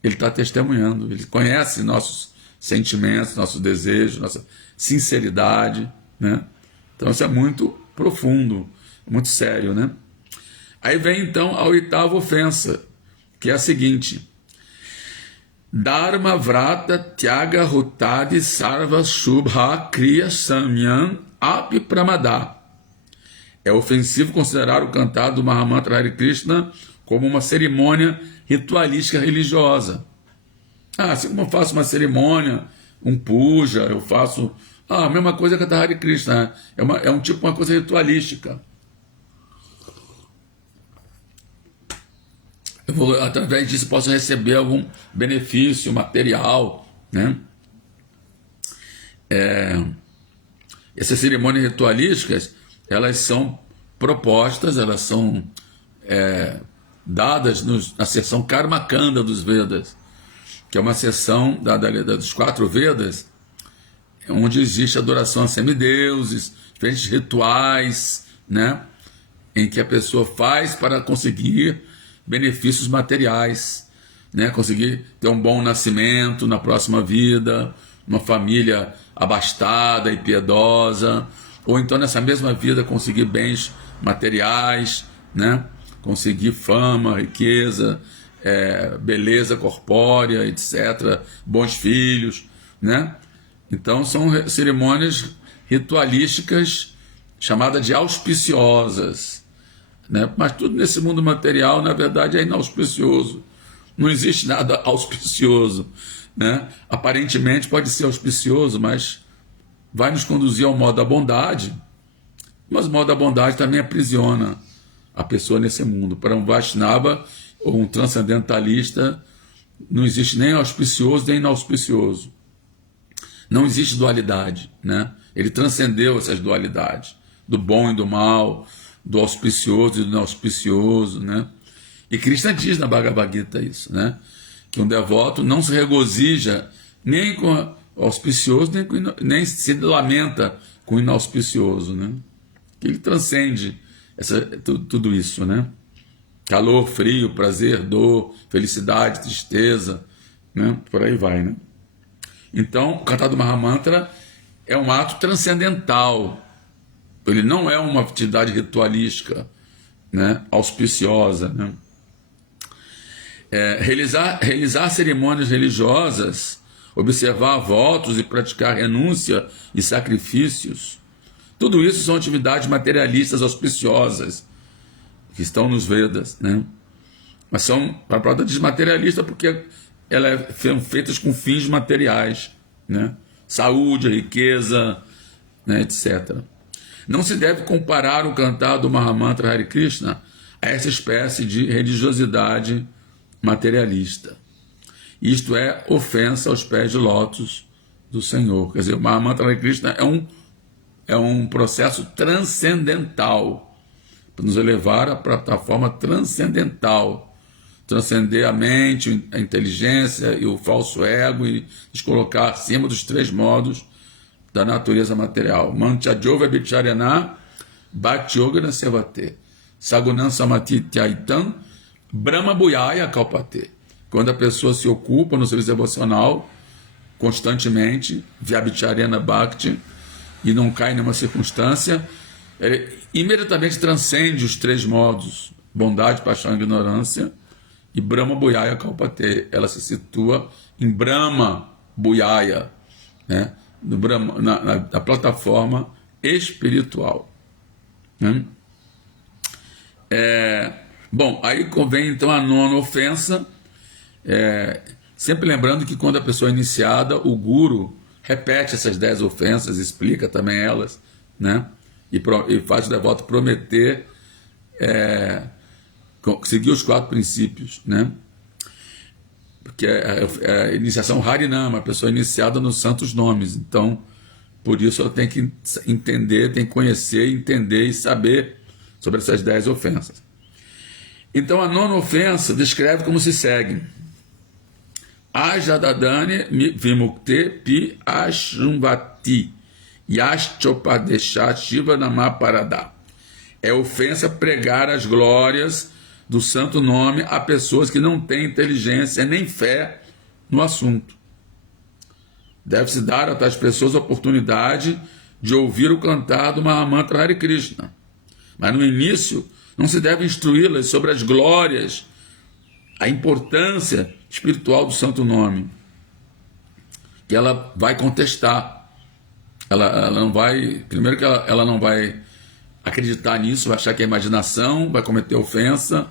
Ele está testemunhando, ele conhece nossos sentimentos, nossos desejos, nossa sinceridade, né? Então isso é muito profundo, muito sério, né? Aí vem então a oitava ofensa, que é a seguinte: Dharma Vrata Tyaga Hutadi Sarva Shubha Kriya Samyam Apipramada. É ofensivo considerar o cantar do Mahamantra Hare Krishna como uma cerimônia ritualística religiosa. Assim como eu faço uma cerimônia, um puja, eu faço... a mesma coisa é cantar Hare Krishna, é um tipo, uma coisa ritualística. Eu vou, através disso, posso receber algum benefício material, né? Essas cerimônias ritualísticas, elas são propostas, elas são dadas na seção Karmakanda dos Vedas, que é uma seção dos 4 Vedas, onde existe adoração a semideuses, diferentes rituais, né? Em que a pessoa faz para conseguir benefícios materiais, né? Conseguir ter um bom nascimento na próxima vida, uma família abastada e piedosa, ou então nessa mesma vida conseguir bens materiais, né? Conseguir fama, riqueza, beleza corpórea, etc., bons filhos, né? Então são cerimônias ritualísticas chamadas de auspiciosas, né? Mas tudo nesse mundo material, na verdade, é inauspicioso. Não existe nada auspicioso, né? Aparentemente pode ser auspicioso, mas vai nos conduzir ao modo da bondade, mas o modo da bondade também aprisiona a pessoa nesse mundo. Para um Vaishnava ou um transcendentalista, não existe nem auspicioso nem inauspicioso. Não existe dualidade, né? Ele transcendeu essas dualidades, do bom e do mal, do auspicioso e do inauspicioso, né? E Krishna diz na Bhagavad Gita isso, né? Que um devoto não se regozija nem com o auspicioso, nem se lamenta com o inauspicioso, né? Que ele transcende tudo isso, né? Calor, frio, prazer, dor, felicidade, tristeza, né? Por aí vai, né? Então, o cantar do Mahamantra é um ato transcendental. Ele não é uma atividade ritualística, né? Auspiciosa, né? Realizar cerimônias religiosas, observar votos e praticar renúncia e sacrifícios, tudo isso são atividades materialistas auspiciosas que estão nos Vedas, né? Mas são para a prova desmaterialista porque elas são feitas com fins materiais, né? Saúde, riqueza, né, etc. Não se deve comparar o cantar do Mahamantra Hare Krishna a essa espécie de religiosidade materialista. Isto é ofensa aos pés de lótus do Senhor. Quer dizer, o Mahamantra Hare Krishna é um processo transcendental para nos elevar à plataforma transcendental, transcender a mente, a inteligência e o falso ego e nos colocar acima dos 3 modos da natureza material. Manchajova Bicharena Bhakti Yogana Sevate Sagunan Samati Tyaitam Brahma Bhuyaya Kalpate. Quando a pessoa se ocupa no serviço devocional constantemente, Vyabhicharena Bhakti, e não cai em nenhuma circunstância, ele imediatamente transcende os 3 modos, bondade, paixão e ignorância, e Brahma Bhuyaya Kalpate. Ela se situa em Brahma Bhuyaya, né, do Brahma, na plataforma espiritual. Né? Bom, aí convém então a nona ofensa, sempre lembrando que quando a pessoa é iniciada, o guru repete essas 10 ofensas, explica também elas, né? E faz o devoto prometer seguir os 4 princípios, né? Porque a iniciação Harinama, a pessoa iniciada nos santos nomes, então por isso ela tem que entender, tem que conhecer, entender e saber sobre essas 10 ofensas. Então a nona ofensa descreve como se segue: Ajadadane vimukte pi ashrumbati yashchopadesha shiva namaparada. É ofensa pregar as glórias do santo nome a pessoas que não têm inteligência nem fé no assunto. Deve-se dar a tais pessoas a oportunidade de ouvir o cantar do Mahamantra Hare Krishna. Mas no início não se deve instruí-las sobre as glórias, a importância espiritual do santo nome, que ela vai contestar. Ela não vai, primeiro que ela não vai acreditar nisso, vai achar que é imaginação, vai cometer ofensa,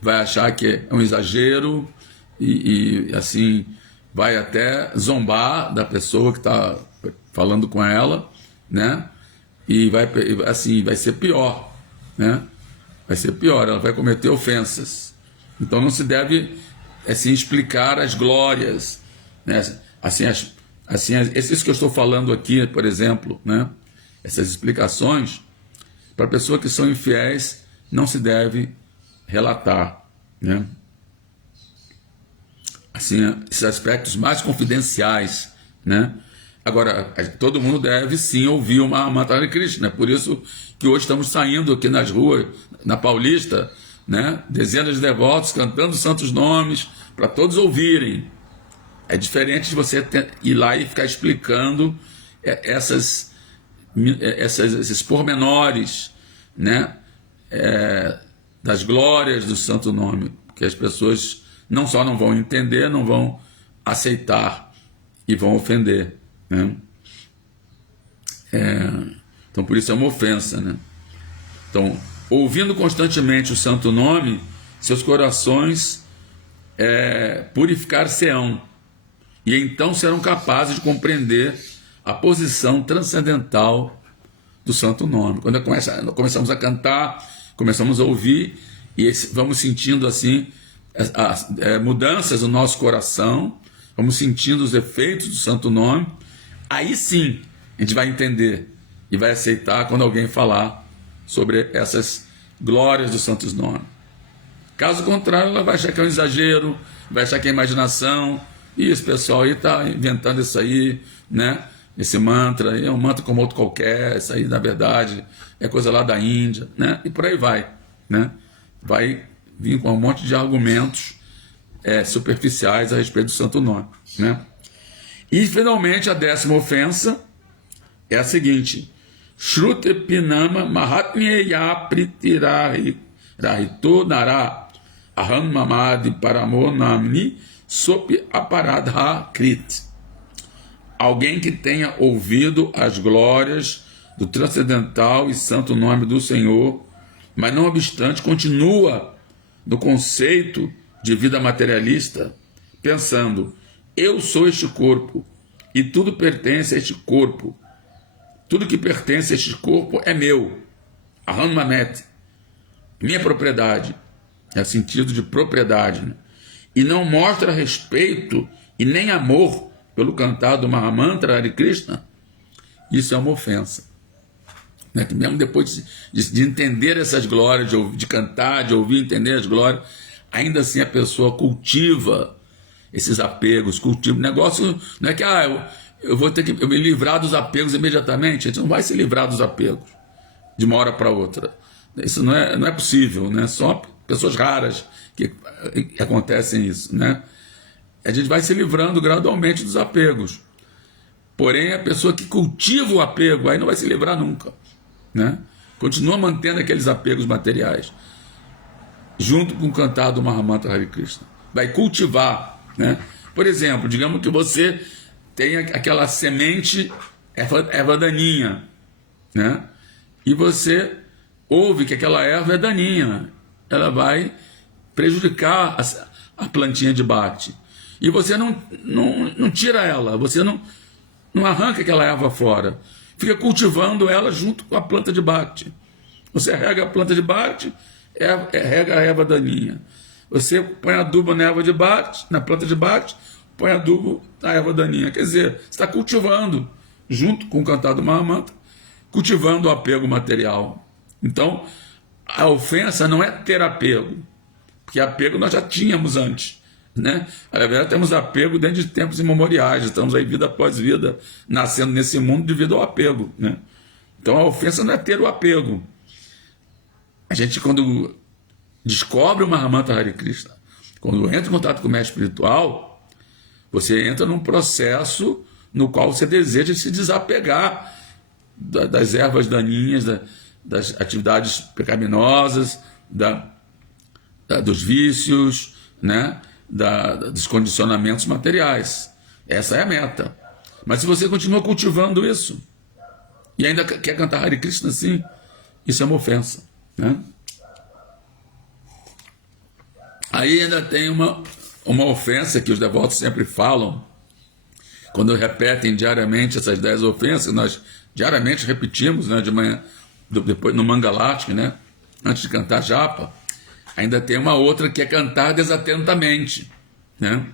vai achar que é um exagero e assim vai até zombar da pessoa que está falando com ela, né? E vai ser pior, né? Vai ser pior, ela vai cometer ofensas. Então não se deve assim explicar as glórias, né? Isso que eu estou falando aqui, por exemplo, né? Essas explicações para pessoas que são infiéis não se deve relatar, né? Assim, esses aspectos mais confidenciais, né? Agora, todo mundo deve sim ouvir o Mahamantra Hare Krishna, é por isso que hoje estamos saindo aqui nas ruas, na Paulista, né? Dezenas de devotos cantando santos nomes para todos ouvirem. É diferente de você ir lá e ficar explicando esses pormenores, né? Das glórias do santo nome, que as pessoas não só não vão entender, não vão aceitar e vão ofender, né? Então por isso é uma ofensa, né? Então, ouvindo constantemente o santo nome, seus corações purificar-se-ão, e então serão capazes de compreender a posição transcendental do santo nome. Quando começamos a cantar, começamos a ouvir, e vamos sentindo assim mudanças no nosso coração, vamos sentindo os efeitos do santo nome, aí sim a gente vai entender e vai aceitar quando alguém falar sobre essas glórias dos santos nomes. Caso contrário, ela vai achar que é um exagero, vai achar que é imaginação, e esse pessoal aí está inventando isso aí, né? Esse mantra aí é um mantra como outro qualquer, isso aí na verdade é coisa lá da Índia, né? E por aí vai, né? Vai vir com um monte de argumentos superficiais a respeito do santo nome, né? E finalmente a 10ª ofensa é a seguinte: Shrute Pinama Mahatmyeya Pritirahi Rahito Nara Aham Mamadi Paramo Namni Sop Aparadha Krit. Alguém que tenha ouvido as glórias do transcendental e santo nome do Senhor, mas não obstante continua no conceito de vida materialista, pensando: eu sou este corpo e tudo pertence a este corpo. Tudo que pertence a este corpo é meu. Aham Mamet, minha propriedade. É o sentido de propriedade, né? E não mostra respeito e nem amor pelo cantar do Mahamantra Hare Krishna. Isso é uma ofensa, né? Que mesmo depois de entender essas glórias, de cantar, de ouvir, entender as glórias, ainda assim a pessoa cultiva esses apegos, cultiva. O negócio não é que eu vou ter que me livrar dos apegos imediatamente. A gente não vai se livrar dos apegos de uma hora para outra. Isso não é possível, né? Só pessoas raras que acontecem isso, né? A gente vai se livrando gradualmente dos apegos. Porém, a pessoa que cultiva o apego aí não vai se livrar nunca, né? Continua mantendo aqueles apegos materiais, junto com o cantar do Mahamantra Hare Krishna. Vai cultivar, né? Por exemplo, digamos que você tem aquela semente, erva daninha, né? E você ouve que aquela erva é daninha, ela vai prejudicar a plantinha de bacte. E você não tira ela, você não arranca aquela erva fora, fica cultivando ela junto com a planta de bacte. Você rega a planta de bacte, rega a erva daninha. Você põe adubo na erva de bacte, na planta de bacte, põe adubo na erva daninha. Quer dizer, você está cultivando, junto com o cantar do Mahamanta, cultivando o apego material. Então, a ofensa não é ter apego, porque apego nós já tínhamos antes, né? Na verdade, temos apego desde tempos imemoriais, estamos aí vida após vida, nascendo nesse mundo devido ao apego, né? Então, a ofensa não é ter o apego. A gente, quando descobre o Mahamanta Hare Krishna, quando entra em contato com o mestre espiritual, você entra num processo no qual você deseja se desapegar das ervas daninhas, das atividades pecaminosas, dos vícios, né? Dos condicionamentos materiais. Essa é a meta. Mas se você continua cultivando isso e ainda quer cantar Hare Krishna assim, isso é uma ofensa, né? Aí ainda tem uma ofensa que os devotos sempre falam, quando repetem diariamente essas 10 ofensas, nós diariamente repetimos, né, de manhã, depois no Mangalartik, né, antes de cantar japa, ainda tem uma outra que é cantar desatentamente, né?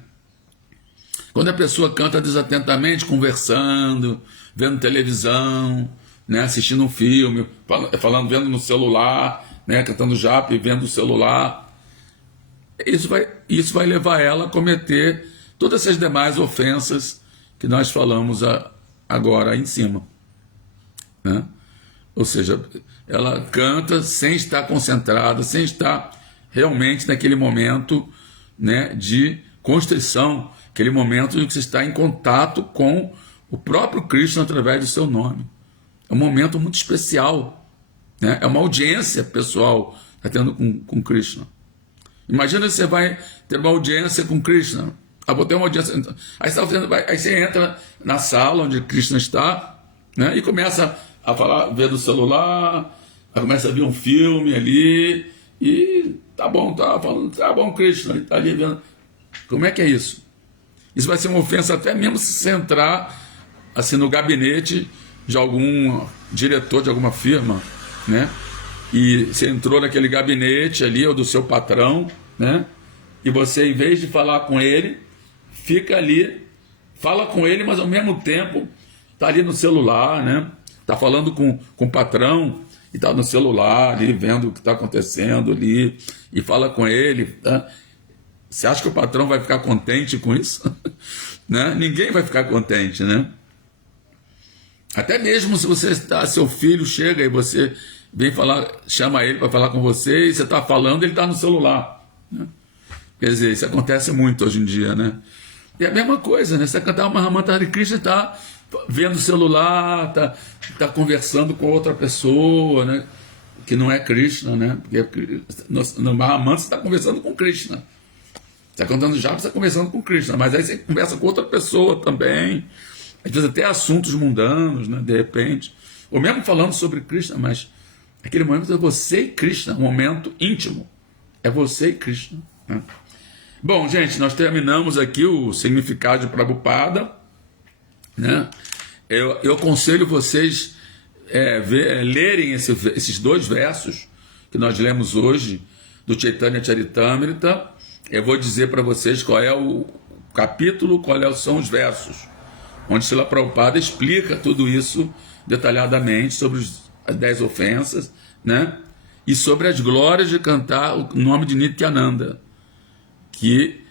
Quando a pessoa canta desatentamente, conversando, vendo televisão, né, assistindo um filme, vendo no celular, né, cantando japa e vendo o celular, isso vai levar ela a cometer todas essas demais ofensas que nós falamos agora aí em cima, né? Ou seja, ela canta sem estar concentrada, sem estar realmente naquele momento, né, de constrição, aquele momento em que você está em contato com o próprio Krishna através do seu nome. É um momento muito especial, né? É uma audiência pessoal que está tendo com Krishna. Imagina você vai ter uma audiência com Krishna. Vou ter uma audiência. Aí você entra na sala onde Krishna está, né, e começa a falar, ver do celular, começa a ver um filme ali, e tá bom, Krishna, ele está ali vendo. Como é que é isso? Isso vai ser uma ofensa até mesmo se você entrar assim, no gabinete de algum diretor de alguma firma, né? E você entrou naquele gabinete ali, ou do seu patrão, né? E você, em vez de falar com ele, fica ali, fala com ele, mas ao mesmo tempo está ali no celular, né? Está falando com o patrão e está no celular ali, vendo o que está acontecendo ali, e fala com ele, tá? Você acha que o patrão vai ficar contente com isso? Né? Ninguém vai ficar contente, né? Até mesmo se você seu filho chega e você vem falar, chama ele para falar com você, e você está falando, ele está no celular, né? Quer dizer, isso acontece muito hoje em dia, né? E é a mesma coisa, né? Você cantar uma Mahamanta Hare Krishna, está vendo o celular, está conversando com outra pessoa, né? Que não é Krishna, né? Porque no Mahamanta você está conversando com Krishna. Você está cantando japa, você está conversando com Krishna, mas aí você conversa com outra pessoa também, às vezes até assuntos mundanos, né? De repente, ou mesmo falando sobre Krishna, mas aquele momento é você e Krishna, um momento íntimo, é você e Krishna, né? Bom, gente, nós terminamos aqui o significado de Prabhupada, né? Eu aconselho vocês lerem esses 2 versos que nós lemos hoje do Chaitanya Charitamrita. Eu vou dizer para vocês qual é o capítulo, são os versos, onde Srila Prabhupada explica tudo isso detalhadamente sobre as 10 ofensas, né? E sobre as glórias de cantar o nome de Nityananda, que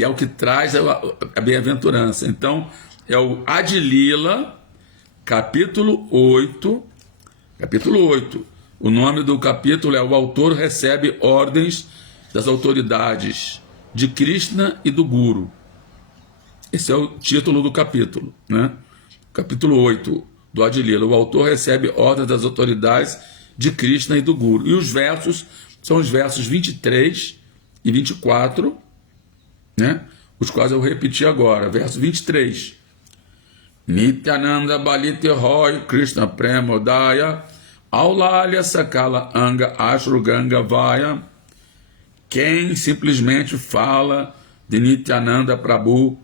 é o que traz a bem-aventurança. Então, é o Adilila, capítulo 8. O nome do capítulo é: o autor recebe ordens das autoridades de Krishna e do Guru. Esse é o título do capítulo, né? Capítulo 8 do Adilila. O autor recebe ordens das autoridades de Krishna e do Guru. E os versos são os versos 23 e 24, né? Os quais eu repeti agora. Verso 23. Nityananda Balite Roy Krishna Premodaya Aulalya Sakala Anga Ashruganga Vaya. Quem simplesmente fala de Nityananda Prabhu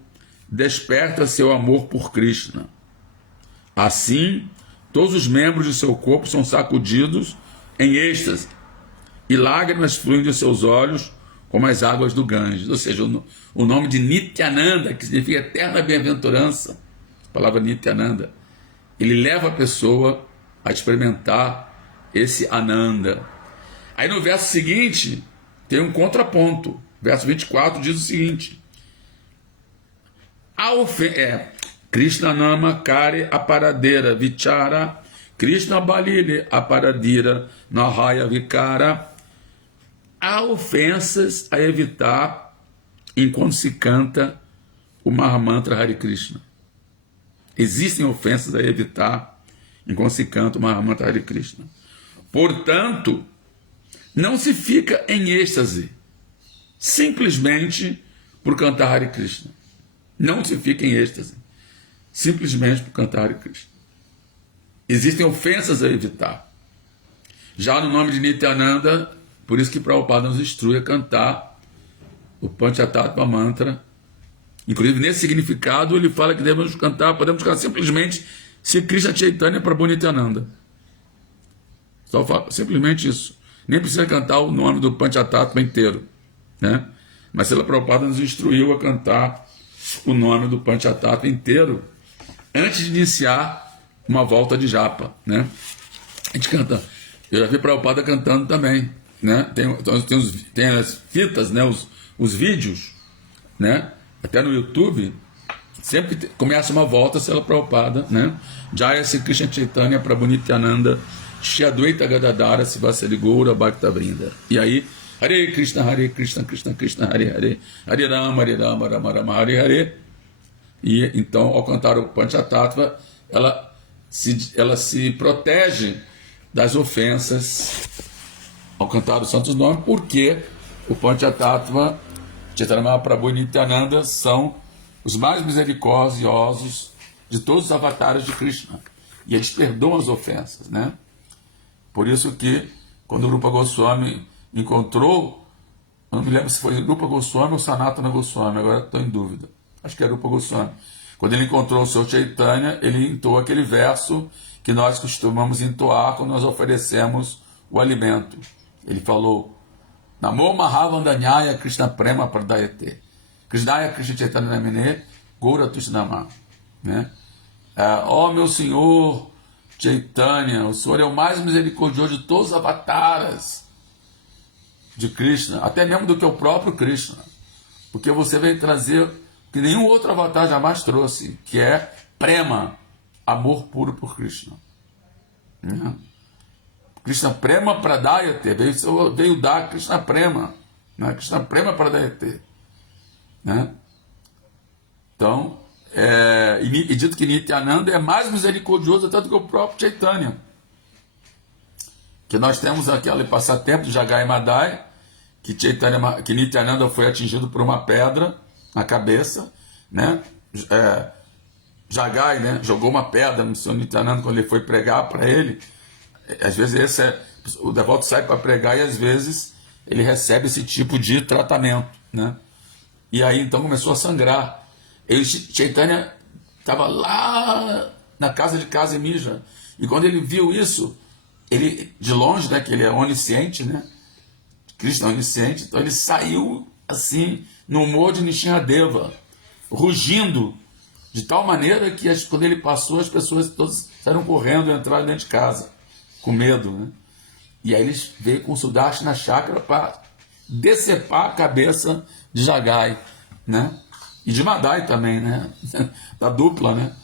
desperta seu amor por Krishna. Assim, todos os membros de seu corpo são sacudidos em êxtase e lágrimas fluem de seus olhos como as águas do Ganges. Ou seja, o nome de Nityananda, que significa eterna bem-aventurança, a palavra Nityananda, ele leva a pessoa a experimentar esse Ananda. Aí no verso seguinte tem um contraponto. Verso 24 diz o seguinte: Krishna Nama Kare Aparadera Vichara Krishna Balile Aparadira Nahaya Vikara. Há ofensas a evitar enquanto se canta o Mahamantra Hare Krishna. Existem ofensas a evitar enquanto se canta o Mahamantra Hare Krishna. Portanto, não se fica em êxtase simplesmente por cantar Hare Krishna. Não se fica em êxtase simplesmente por cantar Hare Krishna. Existem ofensas a evitar. Já no nome de Nityananda, por isso que Prabhupada nos instrui a cantar o Panchatattva Mantra. Inclusive, nesse significado, ele fala que podemos cantar simplesmente se Krishna Chaitanya Prabhu Nityananda. Só fala, simplesmente isso. Nem precisa cantar o nome do Panchatattva inteiro, né? Mas Srila Prabhupada nos instruiu a cantar o nome do Panchatattva inteiro antes de iniciar uma volta de japa, né? A gente canta. Eu já vi Prabhupada cantando também, né? Tem as fitas, né? Os vídeos, né? Até no YouTube, sempre começa uma volta Srila Prabhupada, né? Jaya Sri Krishna Chaitanya Prabhu Nityananda Shri Advaita Gadadara Sivasari Goura Bhakta Vrinda. E aí, Hare Krishna, Krishna Krishna, Hare Hare, Hare Rama, Rama Rama, Hare Hare. E então, ao cantar o Panchatattva, ela se protege das ofensas ao cantar os santos nomes, porque o Panchatattva, Chaitanya Mahaprabhu e Nityananda são os mais misericordiosos de todos os avatares de Krishna. E eles perdoam as ofensas, né? Por isso que, quando o Rupa Goswami encontrou, eu não me lembro se foi Rupa Goswami ou Sanatana Goswami, agora estou em dúvida, acho que é Rupa Goswami. Quando ele encontrou o seu Chaitanya, ele entoou aquele verso que nós costumamos entoar quando nós oferecemos o alimento. Ele falou: Namo Mahavandanyaya Krishna Prema Pradayate Krishnaya Krishna Chaitanya Namine Gaura Tushnama, né? Ó meu Senhor Chaitanya, o Senhor é o mais misericordioso de todos os avataras de Krishna, até mesmo do que o próprio Krishna, porque você veio trazer que nenhum outro avatar jamais trouxe, que é prema, amor puro por Krishna. Krishna Prema Pradayate, veio dar Krishna Prema, né? Krishna Prema Pradayate, né? Então, e dito que Nityananda é mais misericordioso até do que o próprio Chaitanya. Que nós temos aquele passatempo de Jagai Madai, que Nityananda foi atingido por uma pedra na cabeça, né? Jagai, né, jogou uma pedra no Senhor Nityananda quando ele foi pregar para ele. Às vezes o devoto sai para pregar e às vezes ele recebe esse tipo de tratamento, né? E aí então começou a sangrar. Chaitanya estava lá na casa de Casimija, e quando ele viu isso, ele, de longe, né, que ele é onisciente, né? Krishna é onisciente, então ele saiu assim no humor de Nishinradeva, rugindo de tal maneira que quando ele passou, as pessoas todas saíram correndo e entraram dentro de casa, com medo, né? E aí eles veio com o Sudarshana Chakra para decepar a cabeça de Jagai, né? E de Madai também, né? Da dupla, né?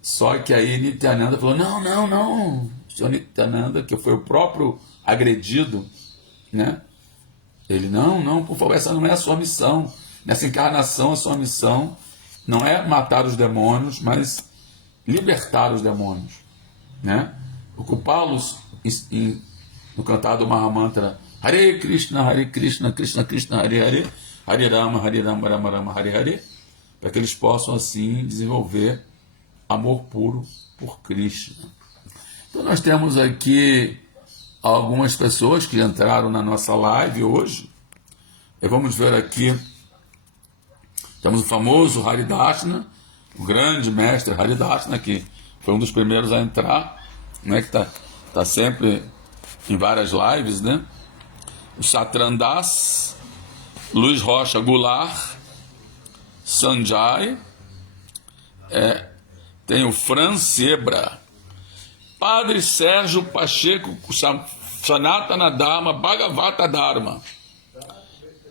Só que aí Nityananda falou: não, Senhor Nityananda, que foi o próprio agredido, né? Ele, não, por favor, essa não é a sua missão. Nessa encarnação, a sua missão não é matar os demônios, mas libertar os demônios, né? Ocupá-los no cantado Mahamantra Hare Krishna, Krishna Krishna, Hare Hare, Hare Rama, Rama Rama, Hare Hare, para que eles possam assim desenvolver amor puro por Krishna. Então nós temos aqui algumas pessoas que entraram na nossa live hoje. E vamos ver aqui, temos o famoso Haridashna, o grande mestre Haridashna, que foi um dos primeiros a entrar, né, que tá sempre em várias lives, né? O Satrandas, Luiz Rocha Goulart, Sanjay, tem o Fran Sebra, Padre Sérgio Pacheco, Sanatana Dharma, Bhagavata Dharma.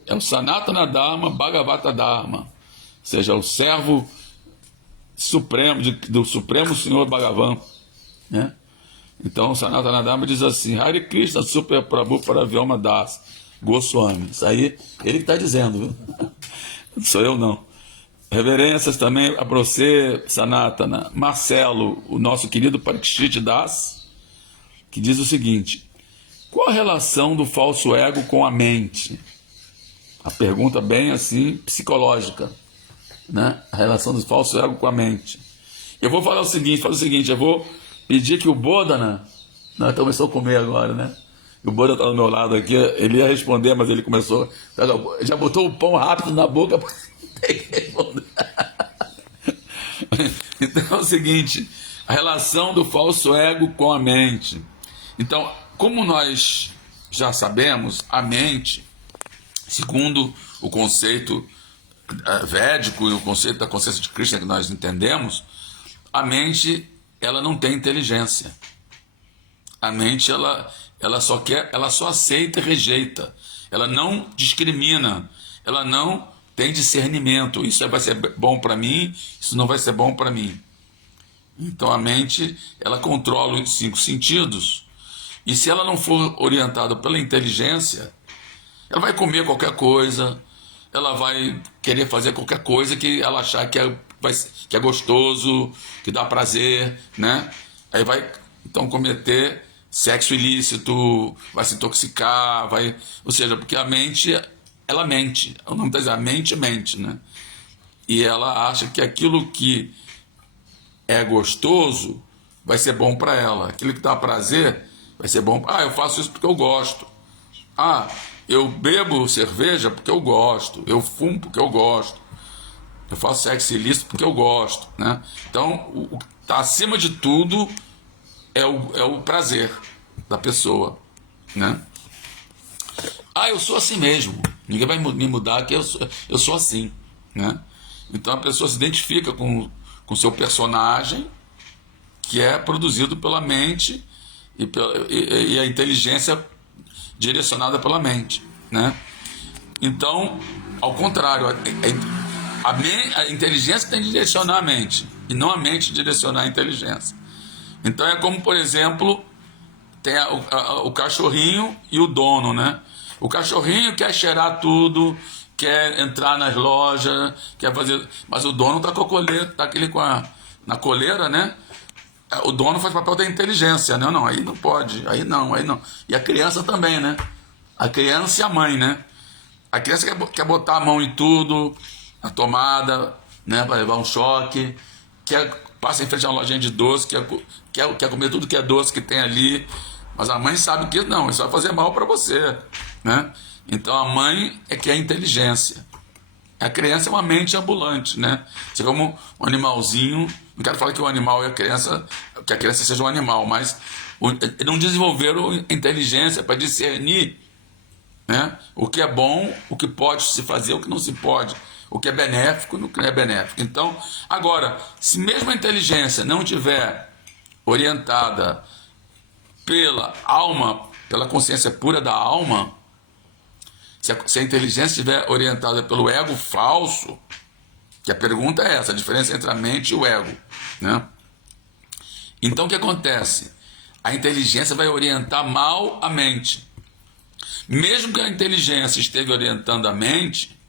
É o Sanatana Dharma, Bhagavata Dharma, ou seja, o servo supremo do Supremo Senhor Bhagavan, né? Então o Sanatana Dharma diz assim: Hare Krishna Super Prabhu Paravyoma Das Goswami. Isso aí ele que está dizendo, viu? Não sou eu não. Reverências também a você, Sanatana. Marcelo, o nosso querido Parikshit Das, que diz o seguinte: qual a relação do falso ego com a mente? A pergunta bem assim, psicológica, né? A relação do falso ego com a mente. Eu vou falar o seguinte, eu vou pedir que o Bodhana, começou a comer agora, né? O Bodhana está do meu lado aqui, ele ia responder, mas ele começou, já botou o pão rápido na boca, tem que responder. Então é o seguinte, a relação do falso ego com a mente. Então, como nós já sabemos, a mente, segundo o conceito védico e o conceito da consciência de Krishna que nós entendemos, a mente, ela não tem inteligência. A mente, ela só aceita e rejeita. Ela não discrimina. Ela não tem discernimento. Isso vai ser bom para mim, isso não vai ser bom para mim. Então a mente, ela controla os 5 sentidos. E se ela não for orientada pela inteligência, ela vai comer qualquer coisa, ela vai querer fazer qualquer coisa que ela achar que é gostoso, que dá prazer, né? Aí vai, então, cometer sexo ilícito, vai se intoxicar, ou seja, porque a mente, ela mente. O nome está dizendo, a mente mente, né? E ela acha que aquilo que é gostoso vai ser bom para ela. Aquilo que dá prazer vai ser bom. Eu faço isso porque eu gosto. Eu bebo cerveja porque eu gosto, eu fumo porque eu gosto, eu faço sexo ilícito porque eu gosto, né? Então, o que está acima de tudo é o prazer da pessoa, né? Eu sou assim mesmo, ninguém vai me mudar, que eu sou assim, né? Então a pessoa se identifica com o seu personagem, que é produzido pela mente e a inteligência direcionada pela mente, né? Então, ao contrário, a inteligência tem que direcionar a mente e não a mente direcionar a inteligência. Então é como, por exemplo, tem o cachorrinho e o dono, né? O cachorrinho quer cheirar tudo, quer entrar nas lojas, quer fazer, mas o dono está com a coleira, tá na coleira, né? O dono faz papel da inteligência, né? Não, aí não pode, aí não. E a criança também, né? A criança e a mãe, né? A criança quer botar a mão em tudo, na tomada, né? Para levar um choque, passa em frente a uma lojinha de doce, quer comer tudo que é doce que tem ali, mas a mãe sabe que não, isso vai fazer mal para você, né? Então a mãe é que é a inteligência. A criança é uma mente ambulante, né? Você é como um animalzinho. Não quero falar que o animal e que a criança seja um animal, mas não desenvolveram inteligência para discernir, né? O que é bom, o que pode se fazer, o que não se pode, o que é benéfico e o que não é benéfico. Então, agora, se mesmo a inteligência não tiver orientada pela alma, pela consciência pura da alma, se a inteligência estiver orientada pelo ego falso, que a pergunta é essa, a diferença entre a mente e o ego, né? Então o que acontece? A inteligência vai orientar mal a mente. Mesmo que a inteligência esteja orientando a mente,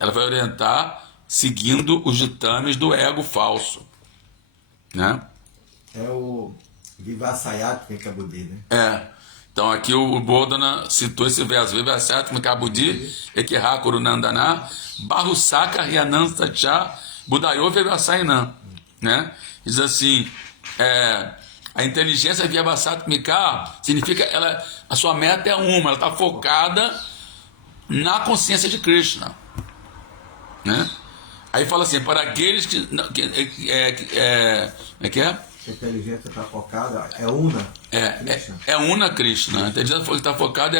ela vai orientar seguindo os ditames do ego falso, né? É o Vivasayat Mekabudi, né? Então aqui o Bodhana citou esse verso, Vivasayat Mekabudi, Ekehakuru Nandana, Barusaka Ryanansacha, Budayo Vivasainam, né? Diz assim, a inteligência Vyavasatmika significa a sua meta é uma, ela está focada na consciência de Krishna, né? Aí fala assim, para aqueles que como é que é? A inteligência está focada, é una. É una Krishna. A inteligência está focada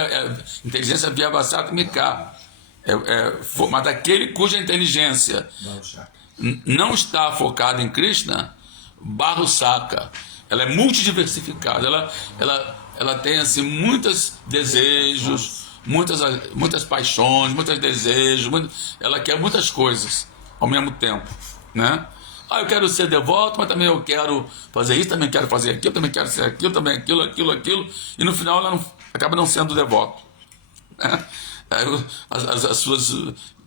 inteligência Vyavasatmika. Mas aquele cuja inteligência não está focada em Krishna, Barusaka, ela é multidiversificada, ela tem assim muitos desejos, muitas paixões, muitos desejos, ela quer muitas coisas ao mesmo tempo, né? Eu quero ser devoto, mas também eu quero fazer isso, também quero fazer aquilo, também quero ser aquilo, também aquilo, e no final ela acaba não sendo devoto, né?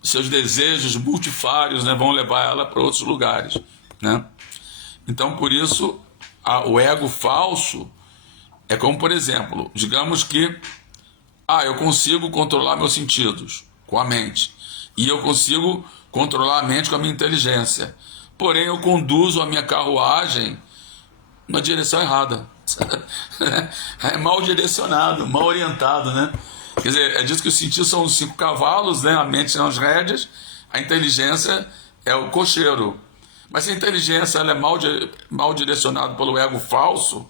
Seus desejos multifários, né, vão levar ela para outros lugares, né? Então, por isso, o ego falso é como, por exemplo, digamos que eu consigo controlar meus sentidos com a mente, e eu consigo controlar a mente com a minha inteligência, porém eu conduzo a minha carruagem na direção errada. É mal direcionado, mal orientado, né? Quer dizer, é disso que os sentidos são os 5 cavalos, né? A mente são as rédeas, a inteligência é o cocheiro. Mas se a inteligência ela é mal direcionada pelo ego falso,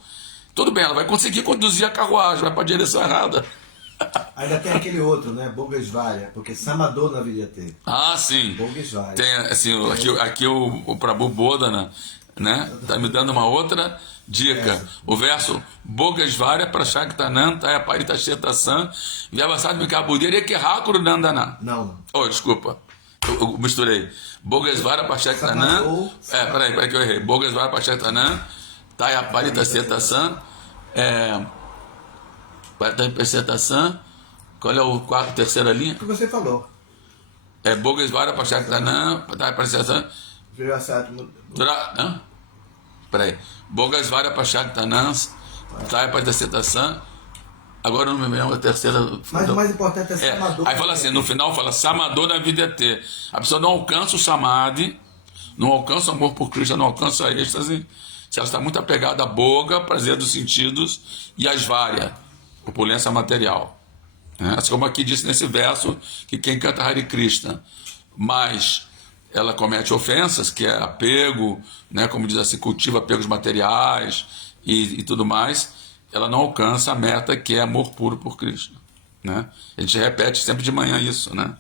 tudo bem, ela vai conseguir conduzir a carruagem, vai para a direção errada. Ainda tem aquele outro, né? Bogesvarya, porque Samador na vida teve. Sim. Bogesvarya. Tem, assim, aqui o Prabhu Bodhana, né? Tá me dando uma outra dica. O verso Bogesvarya Prashaktanan Taya Paritashetasan Vyavasatmika Buddhya Ekehakuru Nandana. Não. Desculpa. Eu misturei. Bogesvarya Prashaktanan. Peraí que eu errei. Bogesvarya Prashaktanan Taya Paritashetasan. Paritashetasan. Qual é a terceira linha? O que você falou. Bogesvarya Prashaktanan Taya Paritashetasan. Peraí. Bogesvarya Prashaktanan Taya Paritashetasan. Agora eu não me lembro a terceira. Mas o mais importante é Samador. Aí fala assim, no final fala Samador na vida ter. A pessoa não alcança o Samadhi, não alcança o amor por Krishna, não alcança a êxtase, se ela está muito apegada à boga, prazer dos sentidos, e às várias, opulência material. Assim como aqui disse nesse verso, que quem canta Hare Krishna, mas ela comete ofensas, que é apego, né, como diz assim, cultiva apegos materiais e tudo mais, ela não alcança a meta, que é amor puro por Krishna, né? A gente repete sempre de manhã isso, né?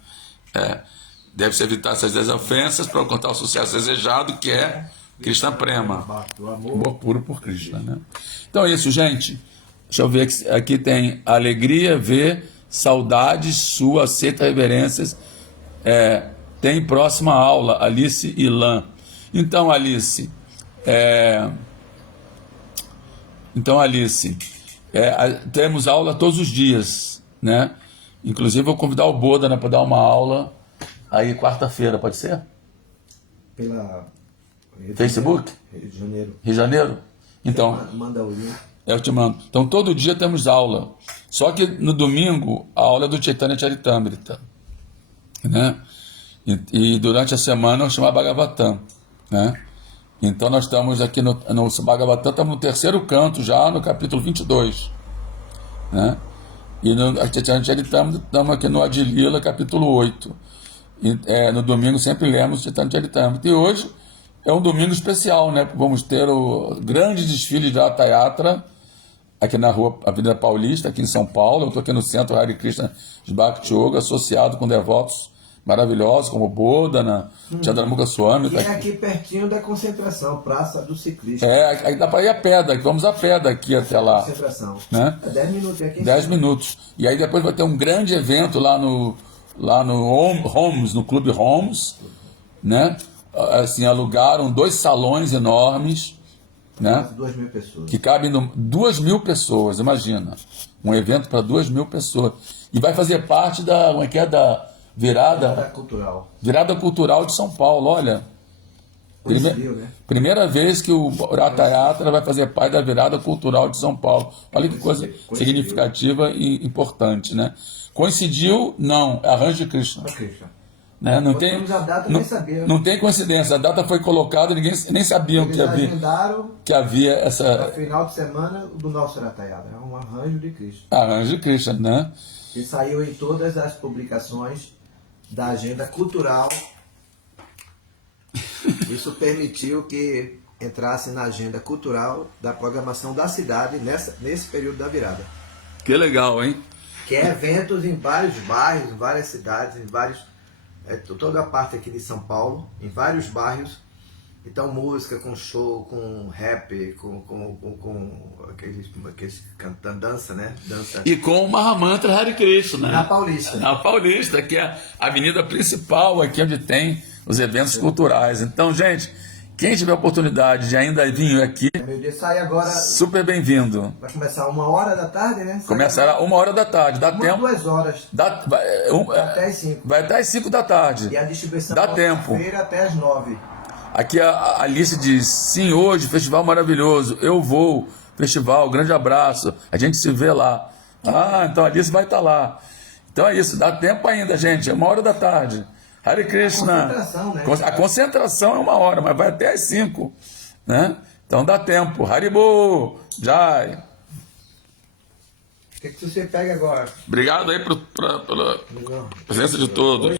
Deve-se evitar essas desofensas para alcançar o sucesso desejado, que é Krishna Prema, amor puro por Krishna, né? Então é isso, gente. Deixa eu ver, aqui tem alegria, ver, saudades, sua, aceita reverências. Tem próxima aula, Alice e Lan. Então, Alice, temos aula todos os dias, né? Inclusive vou convidar o Bodhana para dar uma aula aí quarta-feira, pode ser? Pela Facebook? Rio de Janeiro. Rio de Janeiro? Então, manda o link. Eu te mando. Então todo dia temos aula. Só que no domingo a aula é do Chaitanya Charitamrita, né? E durante a semana eu chamo Bhagavatam, né? Então nós estamos aqui no Bhagavatam, estamos no terceiro canto já, no capítulo 22, né? E no Chaitanya Charitamrita estamos aqui no Adilila, capítulo 8. No domingo sempre lemos Chaitanya Charitamrita. E hoje é um domingo especial, né? Vamos ter o grande desfile de Ratha Yatra aqui na rua Avenida Paulista, aqui em São Paulo. Eu estou aqui no Centro Hare Krishna de Bhakti Yoga, associado com devotos maravilhosos como Bodhana, Chandramukha Swami. E aqui pertinho da concentração, Praça do Ciclista. Aí dá para ir a pé daqui, vamos a pé daqui até lá. Concentração. Né? 10 minutos aqui. 10 minutos. E aí depois vai ter um grande evento lá no Homes, no Clube Homes, né? Assim, alugaram 2 salões enormes, né? 2.000 pessoas. Que cabem 2.000 pessoas, imagina. Um evento para 2.000 pessoas. E vai fazer parte da Virada Cultural de São Paulo, olha. Primeira vez que o Ratha Yatra vai fazer parte da Virada Cultural de São Paulo. Olha que coisa significativa e importante, né? Coincidiu? Não, é arranjo de Krishna. Né? Não tem, Botamos a data, não, nem sabia. não tem coincidência. A data foi colocada, ninguém nem sabia Eles agendaram que havia no essa final de semana do nosso Rataiada. É um arranjo de Cristo. arranjo de Cristo, né? E saiu em todas as publicações da agenda cultural. Isso permitiu que entrasse na agenda cultural da programação da cidade nesse período da virada. Que legal, hein? Que é eventos em vários bairros, em várias cidades, em vários... toda a parte aqui de São Paulo, em vários bairros. Então, música com show, com rap, com aqueles cantando, dança, né? Dança. E com o Mahamantra Hare Krishna, né? Na Paulista. Na Paulista, que é a avenida principal aqui onde tem os eventos culturais. Então, gente, quem tiver oportunidade de ainda vir aqui, Meu dia sai agora, super bem-vindo. vai começar 1h da tarde, né? Começará 1h da tarde, dá tempo. 2 horas, até as 5. Vai até as 5 da tarde. E a distribuição Dá tempo. feira até as 9. Aqui a lista diz: sim, hoje, festival maravilhoso, eu vou, festival, grande abraço, a gente se vê lá. Ah, então a lista vai estar lá. Então é isso, dá tempo ainda, gente, é 1h da tarde. Hare Krishna. A concentração, né? A concentração é 1h, mas vai até as 5, né? Então dá tempo. Haribo, Jai. O que você pega agora? Obrigado aí pela presença de todos.